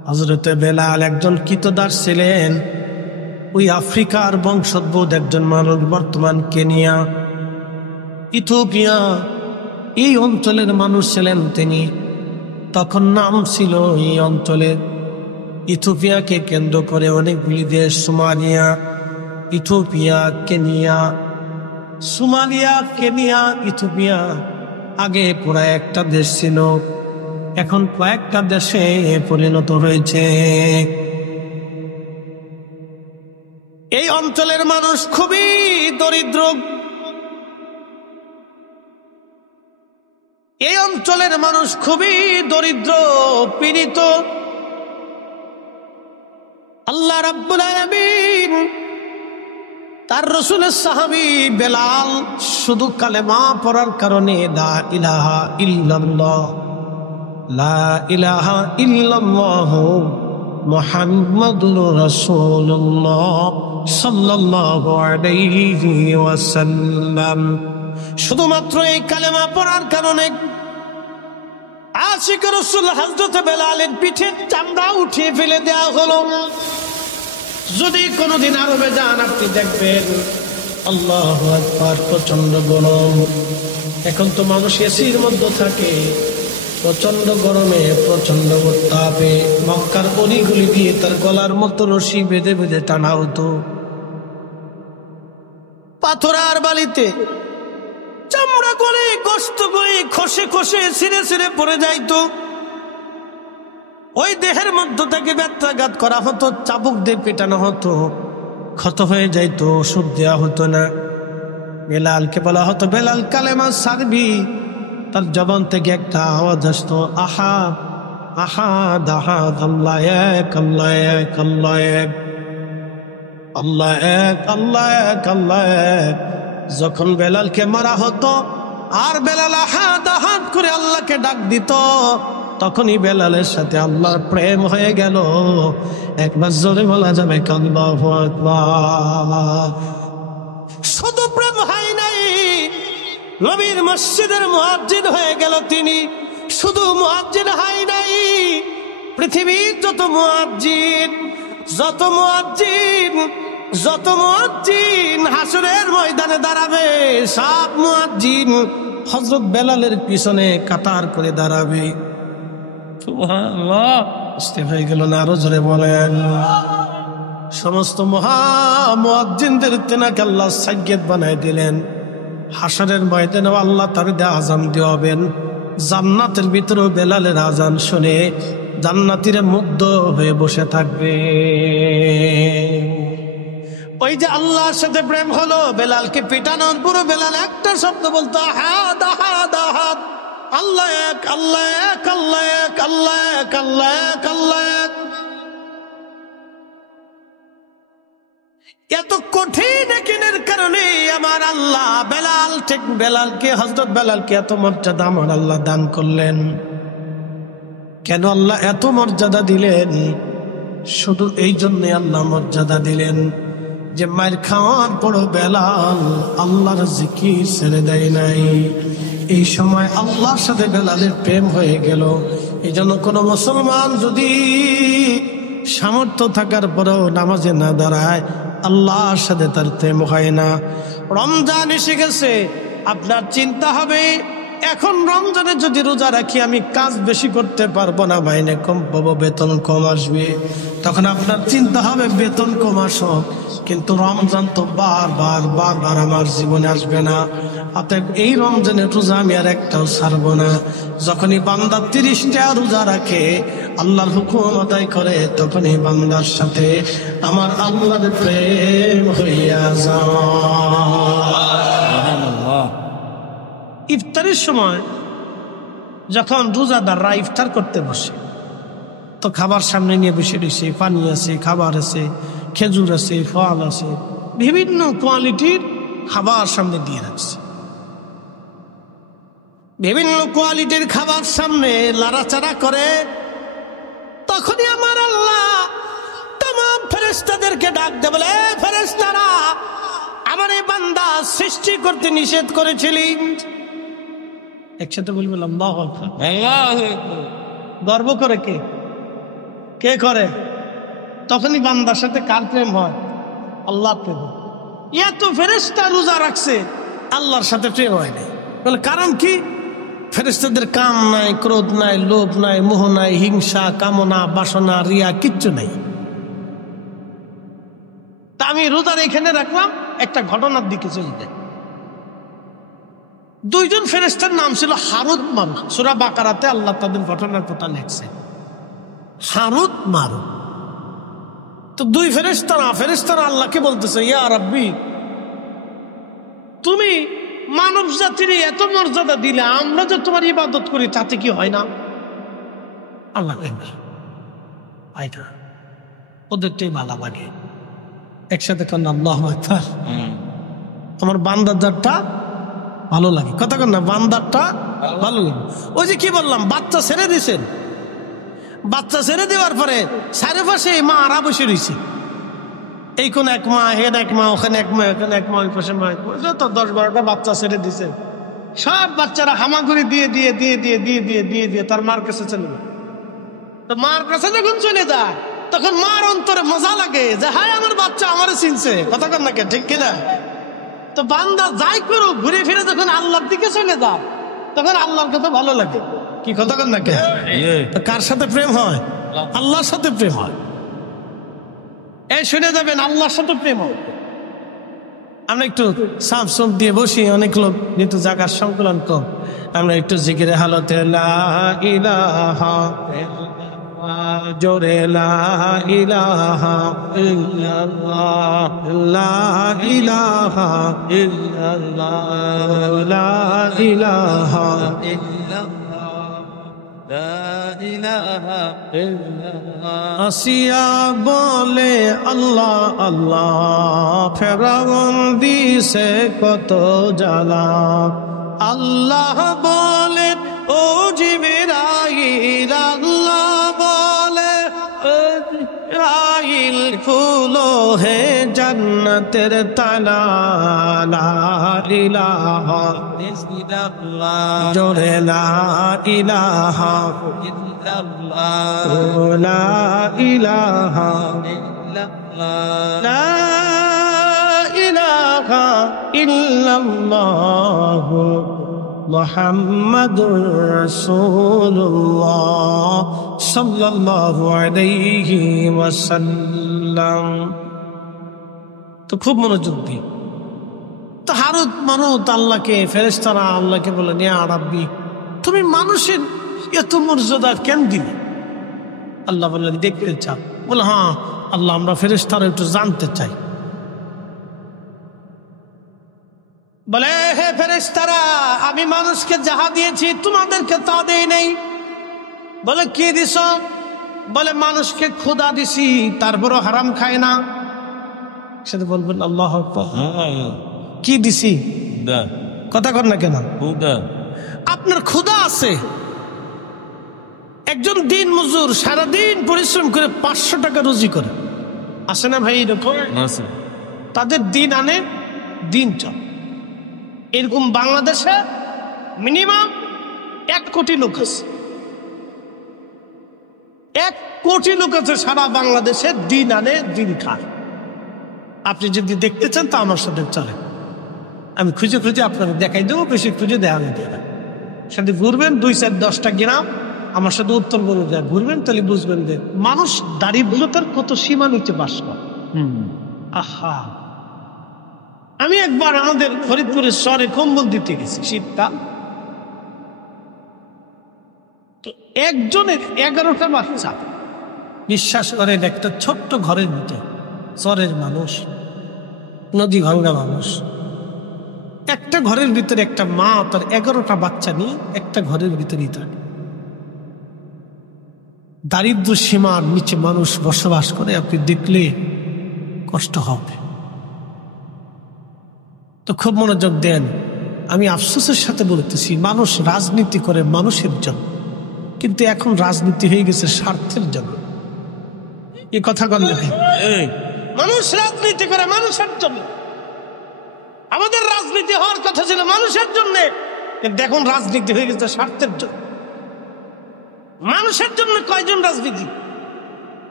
হযরতে বেলাল একজন কৃতদাস ছিলেন। ওই আফ্রিকার বংশোদ্ভূত একজন মানুষ, বর্তমান কেনিয়া, ইথিওপিয়া, এই অঞ্চলের মানুষ ছিলেন তিনি। তখন নাম ছিল এই অঞ্চলের, ইথিওপিয়াকে কেন্দ্র করে অনেকগুলি দেশ, Somalia, Ethiopia, Kenya, Somalia, Kenya, Ethiopia. আগে পুরা একটা দেশ ছিল, এখন কয়েকটা দেশে পরিণত হয়েছে। এই অঞ্চলের মানুষ খুবই দরিদ্র। এই অঞ্চলের মানুষ খুবই দরিদ্র, পীড়িত। আল্লাহ রাব্বুল আলামিন তার রাসূলের সাহাবী বেলাল শুধু কালেমা পড়ার কারণে লা ইলাহা ইল্লাল্লাহ, লা ইলাহা ইল্লাল্লাহ মুহাম্মাদুর রাসূলুল্লাহ সাল্লাল্লাহু আলাইহি ওয়াসাল্লাম, শুধুমাত্র এই কালেমা পড়ার কারণে আশিক রাসূল হযরত বেলালের পিঠের চামড়া উঠিয়ে ফেলে দেওয়া হলো। যদি কোনোদিন আরবে যান আপনি দেখবেন আল্লাহু আকবার, প্রচন্ড গরম। এখন তো মানুষ এসির মধ্যে থাকে, প্রচন্ড গরমে, প্রচন্ড উত্তাপে মক্কার অলিগুলি দিয়ে তার গলার মতো রশি বেঁধে বেঁধে টানা হতো। পাথর আর বালিতে চামড়া করে, গোশত করে, খসে খসে ছিঁড়ে ছিঁড়ে পড়ে যাইতো। ওই দেহের মধ্য থেকে ব্যত্রাঘাত করা হতো, চাবুক দিয়ে পেটানো হতো, ক্ষত হয়ে যাইতো, ওষুধ দেওয়া হতো না। বেলালকে বলা হতো, বেলাল কালেমা ছাড়বি। তার জবান থেকে একটা আওয়াজ আসতো, আহাদ আহাদ আহাদ, আল্লাহ এক, আল্লাহ এক, আল্লাহ এক, আল্লাহ এক, আল্লাহ এক, আল্লাহ এক। যখন বেলালকে মারা হতো আর বেলাল আহাদ আহাদ করে আল্লাহকে ডাক দিত, তখনই বেলালের সাথে আল্লাহর প্রেম হয়ে গেল। একবার জোরে বলা যাবে আল্লাহু আকবার। শুধু প্রেম হয় নাই, নবীর মসজিদের মুয়াজ্জিন হয়ে গেল তিনি। শুধু মুয়াজ্জিন হয় নাই, পৃথিবীর যত মুয়াজ্জিন, যত মুয়াজ্জিন, যত মুয়াজ্জিন হাসরের ময়দানে দাঁড়াবে, সব মুয়াজ্জিন হযরত বেলালের পিছনে কাতার করে দাঁড়াবে। সুবহানাল্লাহ, বুঝতে হয়ে গেল না? আরো জোরে বলেন। সমস্ত মুয়াজ্জিনদের তেনাকে আল্লাহ সাইয়্যিদ বানায় দিলেন। হাসরের ময়দানে আল্লাহ তাদের আযান দিবেন। জান্নাতের ভিতরেও বেলালের আযান শুনে জান্নাতীরা মুগ্ধ হয়ে বসে থাকবে। ওই যে আল্লাহর সাথে প্রেম হলো, বেলালকে পিটানোর পুরো বেলাল একটা শব্দ বলতো, আহাদ আহাদ আহাদ, আল্লাহ এক, আল্লাহ এক, আল্লাহ এক, আল্লাহ এক, আল্লাহ এক, আল্লাহ এক। এত কঠিন একিনের কারণে আমার আল্লাহ বেলাল, ঠিক বেলালকে, হযরত বেলালকে এত মর্যাদা আমার আল্লাহ দান করলেন। কেন আল্লাহ এত মর্যাদা দিলেন? শুধু এই জন্য আল্লাহ মর্যাদা দিলেন যে মায়ের খাওয়ার পর বেলাল আল্লাহর জিকির ছেড়ে দেয় নাই। এই সময় আল্লাহর সাথে বেলালের প্রেম হয়ে গেল। এই জন্য কোন মুসলমান যদি সামর্থ্য থাকার পরেও নামাজে না দাঁড়ায়, আল্লাহর সাথে তার প্রেম হয় না। রমজান এসে গেছে, আপনার চিন্তা হবে এখন রমজানে যদি রোজা রাখি আমি কাজ বেশি করতে পারবো না, মাইনে কম পাবো, বেতন কম আসবে। তখন আপনার চিন্তা হবে বেতন কম আসুক, কিন্তু রমজান তো বারবার বারবার আমার জীবনে আসবে না, অতএব এই রমজানের রোজা আমি আর একটাও ছাড়বো না। যখনই বান্দা 30টা রোজা রাখে, আল্লাহর হুকুম আদায় করে, তখনই বান্দার সাথে আমার আল্লাহর প্রেম হইয়া যায়। ইফতারের সময় যখন রোজাদাররা ইফতার করতে বসে, তো খাবার সামনে নিয়ে বসে রয়েছে, পানি আছে, খাবার আছে, খেজুর আছে, ফল আছে, বিভিন্ন কোয়ালিটির খাবার সামনে দিয়ে রাখছে। বিভিন্ন কোয়ালিটির খাবার সামনে লাড়াচাড়া করে, তখনই আমার আল্লাহ तमाम ফেরেশতাদেরকে ডাক দেয়, বলে ফেরেশতারা, আমার এই বান্দা সৃষ্টি করতে নিষেধ করেছিলি। একসাথে বলবেন আল্লাহু আকবার। গর্ব করে কে? কে করে? তখনই বান্দার সাথে কার প্রেম হয়? আল্লাহ প্রেম। এত ফেরেশতা রোজা রাখছে, আল্লাহর সাথে প্রেম হয় নাই। বলে কারণ কি? ফেরেশতাদের কাম নাই, ক্রোধ নাই, লোভ নাই, মোহ নাই, হিংসা, কামনা, বাসনা, রিয়া কিচ্ছু নাই। তা আমি রোজার এখানে রাখলাম, একটা ঘটনার দিকে চলে যায়। দুইজন ফেরেশতার নাম ছিল হারুত মারুত। সূরা বাকারাতে আল্লাহ তাদের ঘটনার কথা লেখছে, হারুত মারুত। তো দুই ফেরেশতারা আল্লাহকে বলতেছে, ইয়া রাব্বি, তুমি মানব জাতির এত মর্যাদা দিলে, আমরা যে তোমার ইবাদত করি তাতে কি হয় না? আল্লাহ ওদেরটাই ভালো লাগে। একসাথে কর না আল্লাহু আকবার। আমার বান্দারটা ভালো লাগে, কথা কর না, বান্দারটা ভালো লাগে। ওই যে কি বললাম, বাচ্চা ছেড়ে দিয়েছেন, বাচ্চা ছেড়ে দেওয়ার পরে চারিপাশে মা আরা বসে রয়েছে। এই কোন এক মা, হেন এক মা, ওখানে এক মা, এখানে এক মা, ওই পাশে মা। তো 10-12টা বাচ্চা ছেড়ে দিছে। সব বাচ্চারা হামাগুড়ি দিয়ে দিয়ে দিয়ে দিয়ে দিয়ে দিয়ে দিয়ে দিয়ে তার মার কাছে চলে যায়। তো মার কাছে যখন চলে যায়, তখন মার অন্তরে মজা লাগে যে হায় আমার বাচ্চা আমারে চিনছে, কথা কর না কে, ঠিক কিনা? তো বান্দা যাই করুক, ঘুরে ফিরে যখন আল্লাহর দিকে চলে যায়, তখন আল্লাহর কথা ভালো লাগে। কি কথা কর না কে? কার সাথে প্রেম হয়? আল্লাহর সাথে প্রেম হয়। এই শুনে যাবেন, আল্লাহর সাথে প্রেম হয়। আমরা একটু সাফ সুফ দিয়ে বসি, অনেক লোক যেহেতু জায়গার সংকলন কম, আমরা একটু জিকিরে হালতে লা ইলাহা ইল্লাল্লাহ, জোরে লা ইলাহা ইল্লাল্লাহ, লা ইলাহা ইল্লাল্লাহ, লা ইলাহা ইল্লাল্লাহ। আসিয়া বলে আল্লাহ আল্লাহ, ফেরাউন দিছে কত জ্বালা। আল্লাহ বলে ও জিবরাইল, আল্লাহ বলে ও জিবরাইল, খুলো হে জান্নাতের তালা। লা ইলাহা ইল্লাল্লাহ, জোরে লা ইলাহা ইল্লাল্লাহ, লা ইলাহা ইল্লাল্লাহ, লা ইলাহা ইল্লাল্লাহ, মুহাম্মাদুর রাসূলুল্লাহ সাল্লাল্লাহু আলাইহি ওয়াসাল্লাম। তো খুব মনোযোগ দিয়ে তো হারুত মারুত আল্লাহকে, ফেরেশতারা আল্লাহকে বলেন, ইয়া রাব্বি, তুমি মানুষের এত মর্যাদা কেন দিলে? আল্লাহ বললেন, দেখতে চাও? বলে হ্যাঁ আল্লাহ, আমরা ফেরেশতারা একটু জানতে চাই। বলে হে ফেরেশতারা, আমি মানুষকে যাহা দিয়েছি তোমাদেরকে তা দেই নাই। বলে কি দিছ? বলে মানুষকে ক্ষুধা দিছি, তারপরও হারাম খায় না। সেটা বলবেন আল্লাহু আকবার। কি দিছি? কথা কর না কেন? আপনার ক্ষুধা আছে। একজন দিন মজুর সারাদিন পরিশ্রম করে 500 টাকা রুজি করে, আসে না ভাই? এরকম তাদের দিন আনে দিন চল। এরকম বাংলাদেশে মিনিমাম 1 কোটি লোক আছে। 1 কোটি লোক আছে সারা বাংলাদেশে, দিন আনে দিন খায়। আপনি যদি দেখতে চান তা আমার সাথে চলেন, আমি খুঁজে খুঁজে আপনাকে দেখাই দেবো। বেশি খুঁজে দেখা যেতে পারে, সাথে ঘুরবেন 2-4-10টা গ্রাম আমার সাথে উত্তরবঙ্গ যায় ঘুরবেন, তাহলে বুঝবেন যে মানুষ দারিদ্রতার কত সীমা নিচে বাস করে। আহা, আমি একবার আমাদের ফরিদপুরের শহরে কম্বল দিতে গেছি, শীতকাল। তো একজনের 11টা বাচ্চা, বিশ্বাস করেন, একটা ছোট্ট ঘরের ভিতরে, শহরের মানুষ, নদী ভাঙ্গা মানুষ, একটা ঘরের ভিতরে একটা মা তার 11টা বাচ্চা নিয়ে একটা ঘরের ভিতরেই থাকে। দারিদ্র সীমার নিচে মানুষ বসবাস করে, আপনি দেখলে কষ্ট হবে। তো খুব মনোযোগ দেন। আমি আফসোসের সাথে বলতেছি, মানুষ রাজনীতি করে মানুষের জন্য, কিন্তু এখন রাজনীতি হয়ে গেছে স্বার্থের জন্য। এই কথা বললে মানুষ রাজনীতি করে মানুষের জন্য। আমাদের রাজনীতি হওয়ার কথা ছিল মানুষের জন্য, কিন্তু এখন রাজনীতি হয়ে গেছে স্বার্থের জন্য। মানুষের জন্য কয়জন রাজনীতি?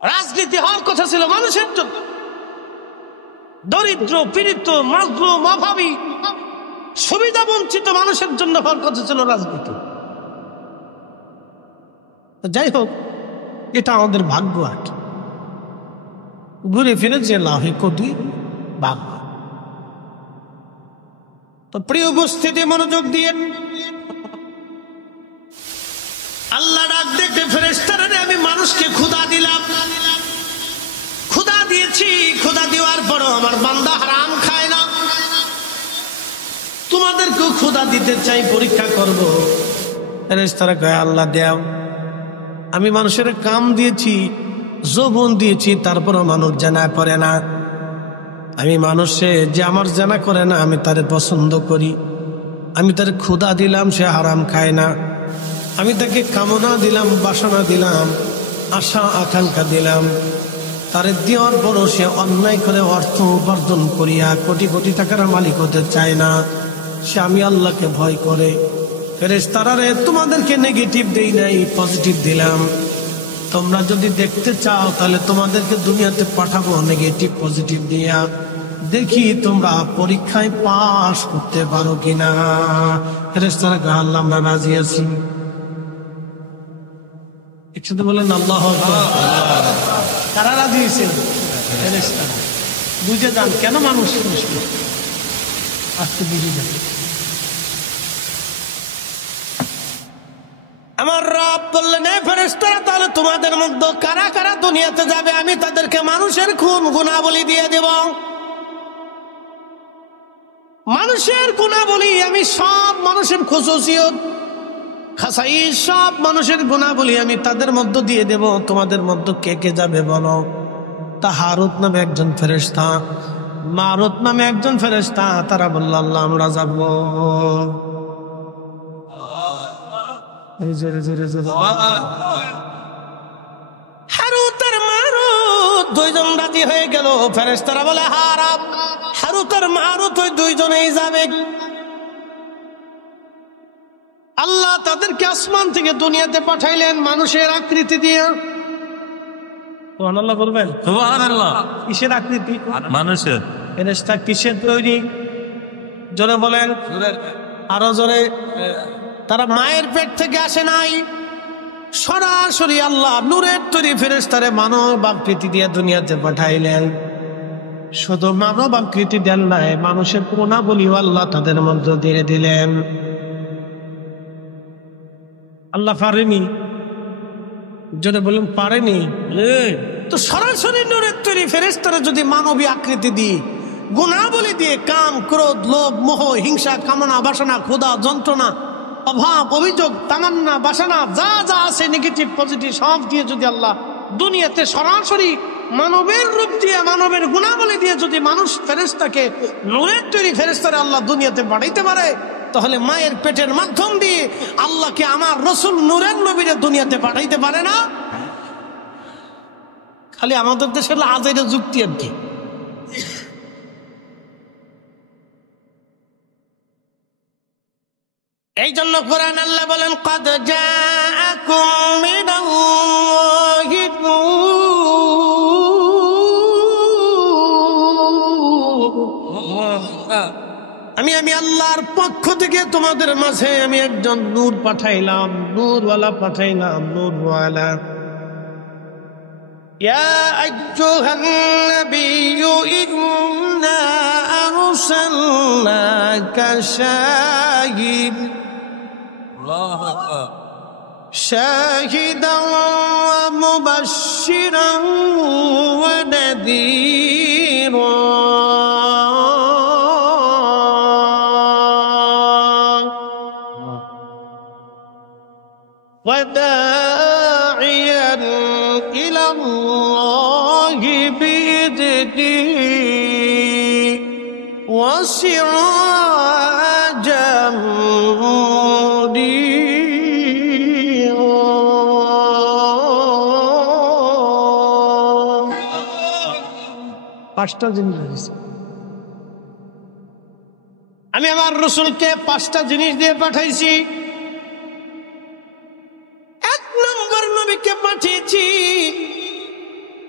রাজনীতি হওয়ার কথা ছিল মানুষের জন্য, দরিদ্র পীড়িত মাজলুম অভাবী সুবিধা বঞ্চিত মানুষের জন্য হওয়ার কথা ছিল রাজনীতি। যাই হোক, এটা আমাদের ভাগ্য আর কি, ঘুরে ফিরে যে লাভে কদি ভাগ্য। তো প্রিয় উপস্থিতি, মনোযোগ দিয়ে আল্লাহ ডাক দেখে ফেরেশতারা, আমি মানুষকে ক্ষুধা দিলাম, ক্ষুধা দিয়েছি, ক্ষুধা দেওয়ার পরও আমার বান্দা হারাম খায় না, তোমাদেরকেও ক্ষুধা দিতে চাই, পরীক্ষা করব। ফেরেশতারা কয়, আল্লাহ দেও। আমি মানুষের কাম দিয়েছি, যৌবন দিয়েছি, তারপরও মানুষ জানা করে না। আমি মানুষে যে আমার জানা করে না, আমি তারে পছন্দ করি। আমি তার ক্ষুধা দিলাম, সে হারাম খায় না। আমি তাকে কামনা দিলাম, বাসনা দিলাম, আশা আকাঙ্ক্ষা দিলাম, তারে দেওয়ার পরও সে অন্যায় করে অর্থ উপার্জন করিয়া কোটি কোটি টাকার মালিক হতে চায় না, সে আমি আল্লাহকে ভয় করে। ফেরেশতারা রে, তোমাদেরকে নেগেটিভ দেই নাই, পজিটিভ দিলাম। তোমরা যদি দেখতে চাও তাহলে তোমাদেরকে দুনিয়াতে পাঠাবো নেগেটিভ পজিটিভ দিয়া, দেখি তোমরা পরীক্ষায় পাস করতে পারো কিনা। ফেরেশতারা কয়, আল্লাহ আমরা রাজি আছি। একসাথে বলেন আল্লাহু আকবার। কারা রাজি হয়েছে? ফেরেশতারা। বুঝে যান কেন মানুষ আজকে বুঝে যান। আমার রব বললেন, এই ফেরেশতারা, তাহলে তোমাদের মধ্যে কারা কারা দুনিয়াতে যাবে, আমি তাদেরকে মানুষের খুন গুনাহবলি দিয়ে দেব। মানুষের গুনাহবলি আমি সব মানুষের খুসুসিয়ত খাসাই, সব মানুষের গুনাহবলি আমি তাদের মধ্যে দিয়ে দেব। তোমাদের মধ্যে কে কে যাবে বলো। তা হারুত নামে একজন ফেরেশতা, মারুত নামে একজন ফেরেশতা, তারা বলল, আল্লাহ আমরা যাব। হারুত আর মারুত দুইজন রাজি হয়ে গেল। ফেরেশতারা বলে, হারুত আর মারুত ওই দুইজনেই যাবে। আল্লাহ তাদেরকে আসমান থেকে দুনিয়াতে পাঠাইলেন মানুষের আকৃতি দিয়ে। সুবহানাল্লাহ বলবেন। সুবহানাল্লাহ। কিসের আকৃতি? মানুষের। ফেরেশতা কিসের তৈরি? জোরে বলেন, আরো জোরে। তারা মায়ের পেট থেকে আসে নাই, সরাসরি আল্লাহ নূরের তৈরি ফেরেশতারে মানব আকৃতি দিয়ে দুনিয়াতে পাঠাইলেন। শুধু মানব আকৃতি দেন নাই, মানুষের গুণাবলীও আল্লাহ তাদের মধ্যে দিয়ে দিলেন। আল্লাহ পারেনি? যদি বলুন পারেনি, তো সরাসরি নূরের তৈরি ফেরেশতারা যদি মানবী আকৃতি দিয়ে, গুণাবলী দিয়ে, কাম ক্রোধ লোভ মোহ হিংসা কামনা বাসনা ক্ষুধা যন্ত্রণা অভাব অভিযোগ তামান্না বাসনা যা যা আছে নেগেটিভ পজিটিভ সব দিয়ে যদি আল্লাহ দুনিয়াতে সরাসরি মানবের রূপ দিয়ে, মানবের গুণাবলী দিয়ে যদি মানুষ ফেরেশতাকে নূরের তৈরি ফেরেশতারে আল্লাহ দুনিয়াতে পাঠাইতে পারে, তাহলে মায়ের পেটের মাধ্যম দিয়ে আল্লাহকে আমার রসুল নূরের নবীরে দুনিয়াতে পাঠাইতে পারে না? খালি আমাদের দেশের আজাইরা যুক্তি আর কি। এই জন্য কোরআন আল্লাহ বলেন, قد جاءكم من الله আমি আল্লাহর পক্ষ থেকে তোমাদের মাঝে আমি একজন নূর পাঠাইলাম, নূরওয়ালা পাঠাইলাম, নূরওয়ালা। ইয়া আইয়ুহান নাবিয়্যু ইন্না আরসালনাকা শাহিদান ওয়া মুবাশশিরান ওয়া নাযীরা وداعيا إلى الله بإذنه وسراجا منيرا। পাঁচটা জিনিস আমি আমার রাসূলকে পাঁচটা জিনিস দিয়ে পাঠাইছি। পাঠিয়েছি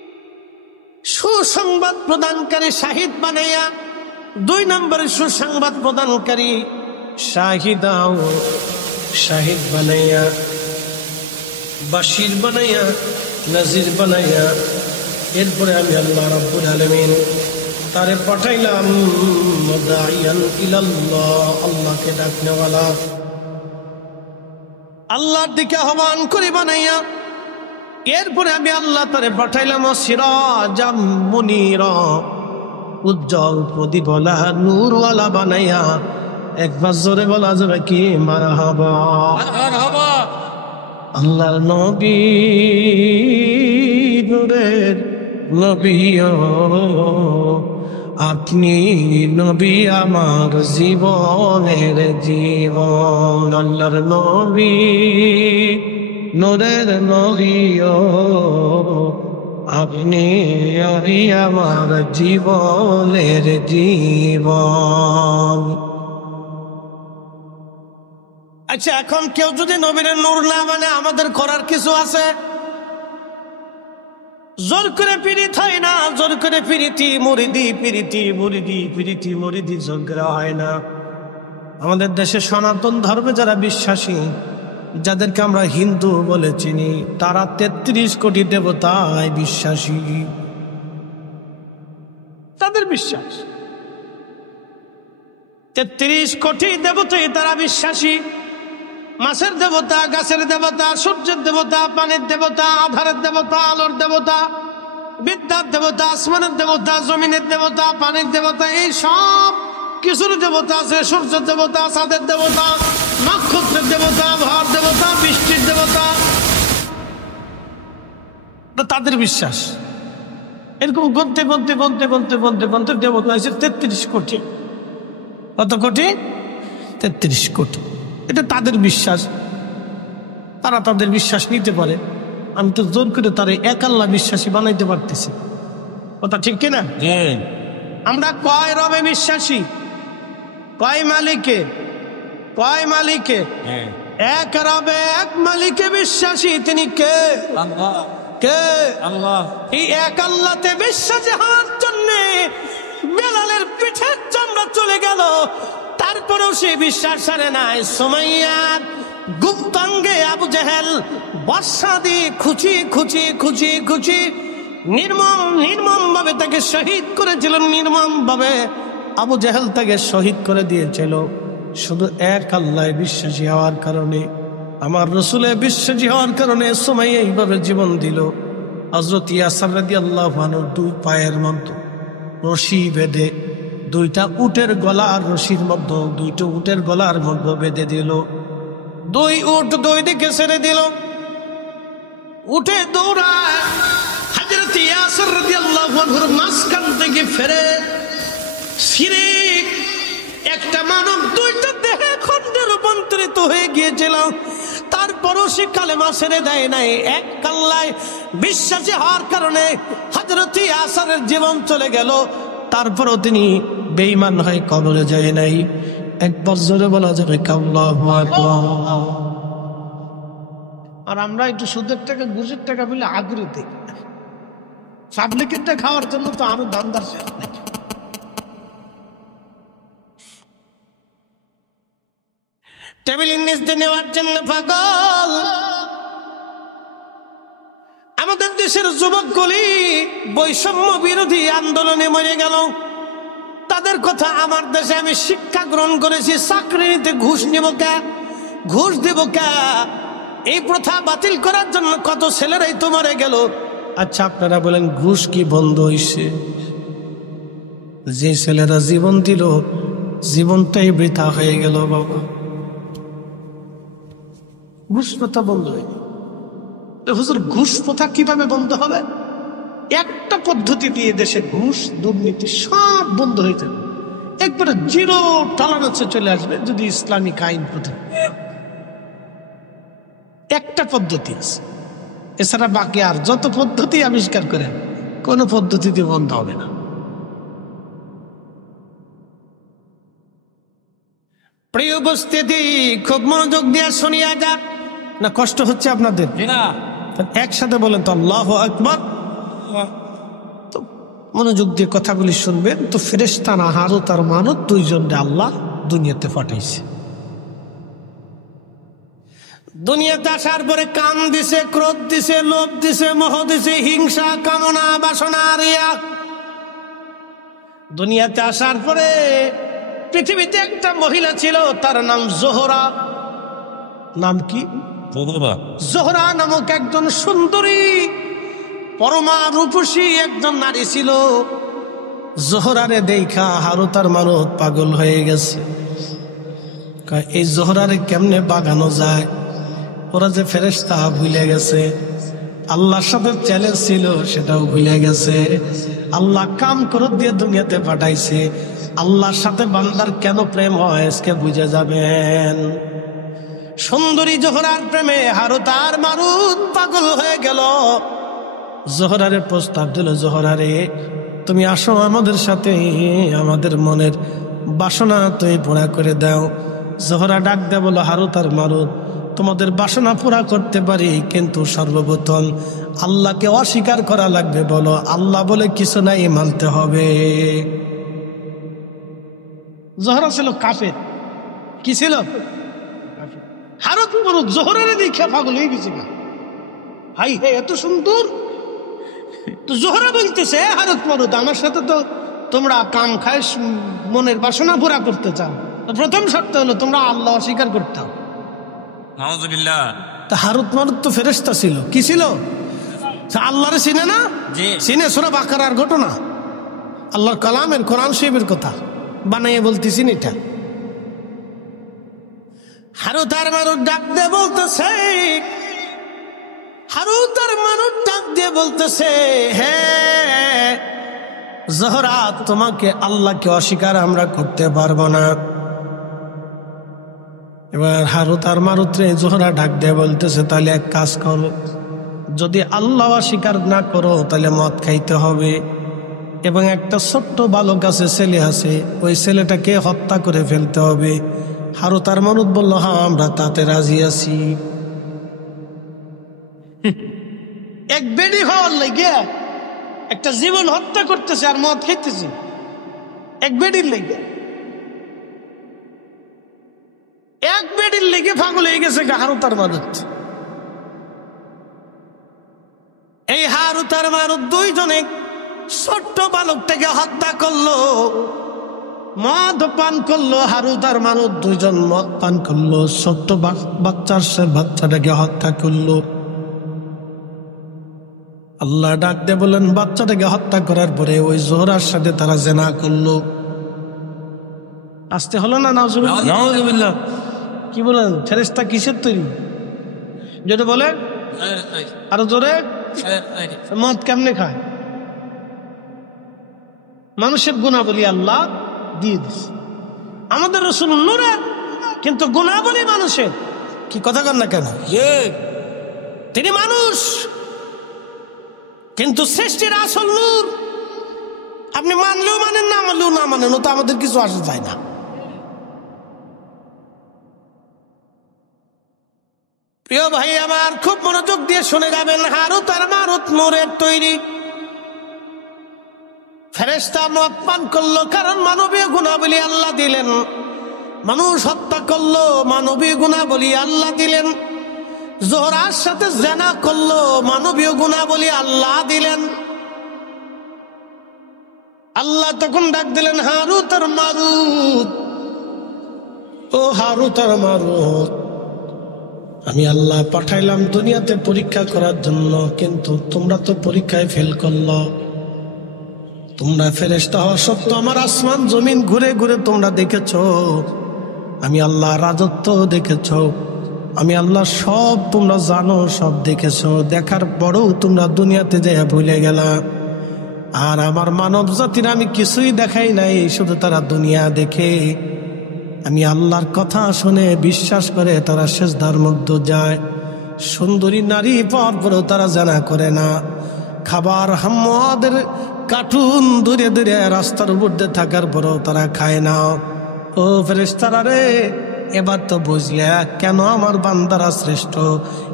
সুসংবাদ প্রদানকারী শাহিদ বানাইয়া, 2 নম্বরে সুসংবাদ প্রদানকারী শাহিদাও শাহিদ বানাইয়া, বাশির বানাইয়া, নাজির বানাইয়া, এরপরে আমি আল্লাহ রাব্বুল আলামিন তারে পাঠাইলাম মুদাইয়ান ইলাল্লাহ, আল্লাহকে ডাকনেওয়ালা, আল্লাহর দিকে আহ্বান করে বানাইয়া। এরপরে আমি আল্লাহ তারে পাঠাইলাম সিরাজাম মুনীরা, উজ্জ্বল প্রদীপওয়ালা নূরওয়ালা বানাইয়া। একবার জোরে বলা যাবে কি মারহাবা? মারহাবা। আল্লাহর নবী নূরের নবী, আপনি নবী আমার জীবনের জীবন। আল্লাহর নবী নূরের নবী, আপনি আমার জীবনের জীবন। আচ্ছা, এখন কেউ যদি নবীর নূর না মানে আমাদের করার কিছু আছে? জোর করে পীড়িত হয় না, জোর করে পীড়িতি মুরিদি, পীড়িতি মুরিদি, পীড়িতি মুরিদি জোর করে হয় না। আমাদের দেশে সনাতন ধর্মে যারা বিশ্বাসী, যাদেরকে আমরা হিন্দু বলে চিনি, তারা 33 কোটি দেবতায় বিশ্বাসী। তাদের বিশ্বাস 33 কোটি দেবতায় তারা বিশ্বাসী। মাছের দেবতা, গাছের দেবতা, সূর্যের দেবতা, পানির দেবতা, আধারের দেবতা, আলোর দেবতা, বিদ্যার দেবতা, আসমানের দেবতা, জমিনের দেবতা, পানির দেবতা, এই সব কিছুর দেবতা আছে। সূর্যের দেবতা, চাঁদের দেবতা, নক্ষত্রের দেবতা, আবহাওয়ার দেবতা, বৃষ্টির দেবতা, তাদের বিশ্বাস। এরকম গন্তে গন্তে গন্তে গন্তে গন্তে গন্তে দেবতা হয়েছে 33 কোটি। কত কোটি? 33 কোটি। এটা তাদের বিশ্বাস, তারা তাদের বিশ্বাস নিতে পারে। আমি তো জোর করে তারা এক আল্লাহ বিশ্বাসী বানাইতে পারতেছি। কথা ঠিক কিনা? আমরা কয় রবে বিশ্বাসী? কয় মালিকে? কয় মালিকে? এক রবে, এক মালিকে বিশ্বাসী। তিনি কে? আল্লাহ। কে? আল্লাহ। এই এক আল্লাহতে বিশ্বাসী হওয়ার জন্য বেলালের পিঠের চামড়া চলে গেল, তারপরেও সে বিশ্বাস ছাড়ে নাই। সুমাইয়ার গুপ্তাঙ্গে আবু জেহেল বর্ষা দিয়ে খুচি খুচি খুচি খুচি নির্মম ভাবে তাকে শহীদ করেছিল। নির্মম ভাবে আবু জেহেল তাকে শহীদ করে দিয়েছিল শুধু এক আল্লাহ বিশ্বাসী হওয়ার কারণে। আমার রসুলে বিশ্বাসী হওয়ার কারণে সুমাইয়া এইভাবে জীবন দিল। হযরত ইয়াসির রাদিয়াল্লাহু আনহু 2 পায়ের মধ্যে রশি বেঁধে 2টা উটের গলার রশির মধ্যে, 2টা উটের গলার মধ্যে বেঁধে দিল। 2 উট 2 দিকে ছেড়ে দিল। উঠে দৌড়ায় হযরত ইয়াসির রাদিয়াল্লাহু আনহুর মাঝখান থেকে ফেরে ছিঁড়ে একটা মানব 2টা দেহে খণ্ডে রূপান্তরিত হয়ে গিয়েছিল। তারপরও সে কালেমা ছেড়ে দেয় নাই। এক আল্লাহ বিশ্বাসী হওয়ার কারণে হযরত ইয়াসিরের জীবন চলে গেল। তারপরও তিনি বেঈমান হয়ে কবরে যায় নাই। একবার জোরে বলা যাবে আল্লাহু আকবার। আর আমরা একটু সুদের টাকা, ঘুষের টাকা বলে আগ্রহ দিই। পাবলিকেরটা খাওয়ার জন্য তো আরো দামদার শেষ নেই। টেবিলের নিচে নেওয়ার জন্য পাগল। আমাদের দেশের যুবকগুলি বৈষম্য বিরোধী আন্দোলনে মরে গেল। তাদের কথা আমার দেশে আমি শিক্ষা গ্রহণ করেছি। চাকরি নিতে ঘুষ নেব কে? ঘুষ দেব কে? এই প্রথা বাতিল করার জন্য কত ছেলেরাই তো মরে গেল। আচ্ছা, আপনারা বলেন ঘুষ কি বন্ধ হয়েছে? যে ছেলেরা জীবন দিল, জীবনটাই বৃথা হয়ে গেল বাবা। ঘুষ প্রথা বন্ধ হয়নি। হুজুর, ঘুষ প্রথা কিভাবে বন্ধ হবে? একটা পদ্ধতি দিয়ে দেশে ঘুষ, দুর্নীতি সব বন্ধ হয়ে যাবে। একবারে 0 টলারেন্সে চলে আসবে যদি ইসলামিক আইন প্রথা। একটা পদ্ধতি আছে, এছাড়া বাকি আর যত পদ্ধতি আবিষ্কার করেন কোন পদ্ধতিতে বন্ধ হবে না। প্রিয় উপস্থিতি, খুব মনোযোগ দিয়ে শুনিয়া যান। না কষ্ট হচ্ছে আপনাদের? একসাথে বলেন তো আল্লাহু আকবার। তো মনোযোগ দিয়ে কথাগুলি শুনবেন। তো ফেরেশতারা হারুত আর মারুত দুইজনকে আল্লাহ দুনিয়াতে পাঠাইছে। দুনিয়াতে আসার পরে কাম দিছে, ক্রোধ দিছে, লোভ দিছে, মোহ দিছে, হিংসা, কামনা, বাসনা, রিয়া। দুনিয়াতে আসার পরে পৃথিবীতে একটা মহিলা ছিল, তার নাম জোহরা। নাম কি? জোহরা নামক একজন সুন্দরী পরমা রূপসী একজন নারী ছিল। জোহরারে দেখা হারুত আর মারুত পাগল হয়ে গেছে। এই জোহরারে কেমনে বাগানো যায়? ওরা যে ফেরেশতা ভুলে গেছে, আল্লাহর সাথে চ্যালেঞ্জ ছিল সেটাও ভুলে গেছে। আল্লাহ কাম করে দিয়ে দুনিয়াতে পাঠাইছে। আল্লাহর সাথে বান্দার কেন প্রেম হয় আজকে বুঝে যাবেন। সুন্দরী জোহরার প্রেমে হারুত আর মারুত পাগল হয়ে গেল। জোহরারে প্রস্তাব দিল, জোহরারে তুমি আসো আমাদের সাথে, আমাদের মনের বাসনা তুমি পুরা করে দাও। জোহরা ডাক দেয় বলো, হারুত আর মারুত তোমাদের বাসনা পুরা করতে পারি, কিন্তু সর্বপ্রথম আল্লাহকে অস্বীকার করা লাগবে। বলো আল্লাহ বলে কিছু নাই, মানতে হবে। জোহরা ছিল কাফের। কি ছিল? হারুত মারুত জোহরারে দেখে পাগল হয়ে গেছে। হাই হে এত সুন্দর। তো জোহরা বলতেছে, হারুত মারুত আমার সাথে তো তোমরা কাম খায় মনের বাসনা পুরা করতে চাও, তো প্রথম শর্ত হলো তোমরা আল্লাহ অস্বীকার করতে হবে। তা হারুত মারুত তো ফেরেশতা ছিল। কি ছিল? আল্লাহরে চিনে না? চিনে। সূরা বাকারার ঘটনা, আল্লাহর কালামের কোরআন শরীফের কথা বানাইয়ে বলতেছি এটা। হারুত আর মারুত ডাক দিয়ে বলতেছে, হারুত আর মারুত ডাক দিয়ে বলতেছে, হ্যাঁ জোহরা তোমাকে আল্লাহকে অস্বীকার আমরা করতে পারবো না। এবার হারুত আর মারুত রে জোহরা ডাক দিয়ে বলতেছে, তাহলে এক কাজ করো, যদি আল্লাহ অস্বীকার না করো তাহলে মদ খাইতে হবে, এবং একটা ছোট্ট বালক আছে, ছেলে আছে, ওই ছেলেটাকে হত্যা করে ফেলতে হবে। হারুত আর মারুত বলল, হ্যাঁ আমরা তাতে রাজি আছি। এক বেডি হওয়ার লাগে একটা জীবন হত্যা করতেছে আর মদ খাইতেছে, এক বেডির লেগে। এক বেডির লেগে পাগল হয়ে গেছে হারুত আর মারুত। এই হারুত আর মারুত দুইজনে ছোট্ট বালকটাকে হত্যা করলো, মদ পান করলো। হারুত আর মারুত দুইজন মদ পান করলো, ছোট্ট বাচ্চাটাকে হত্যা করলো। আল্লাহ ডাক দিয়ে বলেন, বাচ্চাটাকে হত্যা করার পরে ওই জোহরার সাথে তারা জেনা করলো। আসতে হলো না? নাউজুবিল্লাহ। কি বলেন? ফেরেশতা কিসের তৈরি? যেটা বলে আরো জোরে, মদ কেমনে খায়? মানুষের গুণাবলী আল্লাহ দিয়ে দিচ্ছে। আমাদের রাসূল নূরের, কিন্তু গুণাবলী মানুষের। কি কথা কন না কেন? তিনি মানুষ, কিন্তু সৃষ্টির আসল নূর। আপনি মানলেও মানেন, না মানলেও না মানেন, ও তো আমাদের কিছু আসা যায় না। প্রিয় ভাই আমার, খুব মনোযোগ দিয়ে শুনে যাবেন। হারুত আর মারুত নূরের তৈরি। ফেরেশতা মদ পান করলো, কারণ মানবীয় গুণাবলী আল্লাহ দিলেন। মানুষ হত্যা করলো, মানবীয় গুণাবলী আল্লাহ দিলেন। জোহরার সাথে জেনা করলো, মানবীয় গুণাবলী আল্লাহ দিলেন। আল্লাহ তখন ডাক দিলেন, হারুত আর মারুত, ও হারুত আর মারুত, আমি আল্লাহ পাঠাইলাম দুনিয়াতে পরীক্ষা করার জন্য, কিন্তু তোমরা তো পরীক্ষায় ফেল করলো। তোমরা ফেরেশতা হওয়া সত্ত্বেও আমার আসমান জমিন ঘুরে ঘুরে তোমরা দেখেছ, আমি আল্লাহ রাজত্ব দেখেছ, আমি আল্লাহ সব তোমরা জানো, সব দেখেছ। দেখার পরেও তোমরা দুনিয়াতে যেয়ে ভুলে গেলা। আর আমার মানব জাতির আমি কিছুই দেখাই নাই, শুধু তারা দুনিয়া দেখে। আমি আল্লাহর কথা শুনে বিশ্বাস করে তারা সেজদার মধ্যে যায়। সুন্দরী নারী পাওয়ার পরেও তারা জানা করে না। খাবার হাম্মাদের কার্টুন দূরে দূরে রাস্তার উপর দিয়ে থাকার পরেও তারা খায় না। ও ফেরেশতারা রে, এবার তো বুঝলে কেন আমার বান্দারা শ্রেষ্ঠ।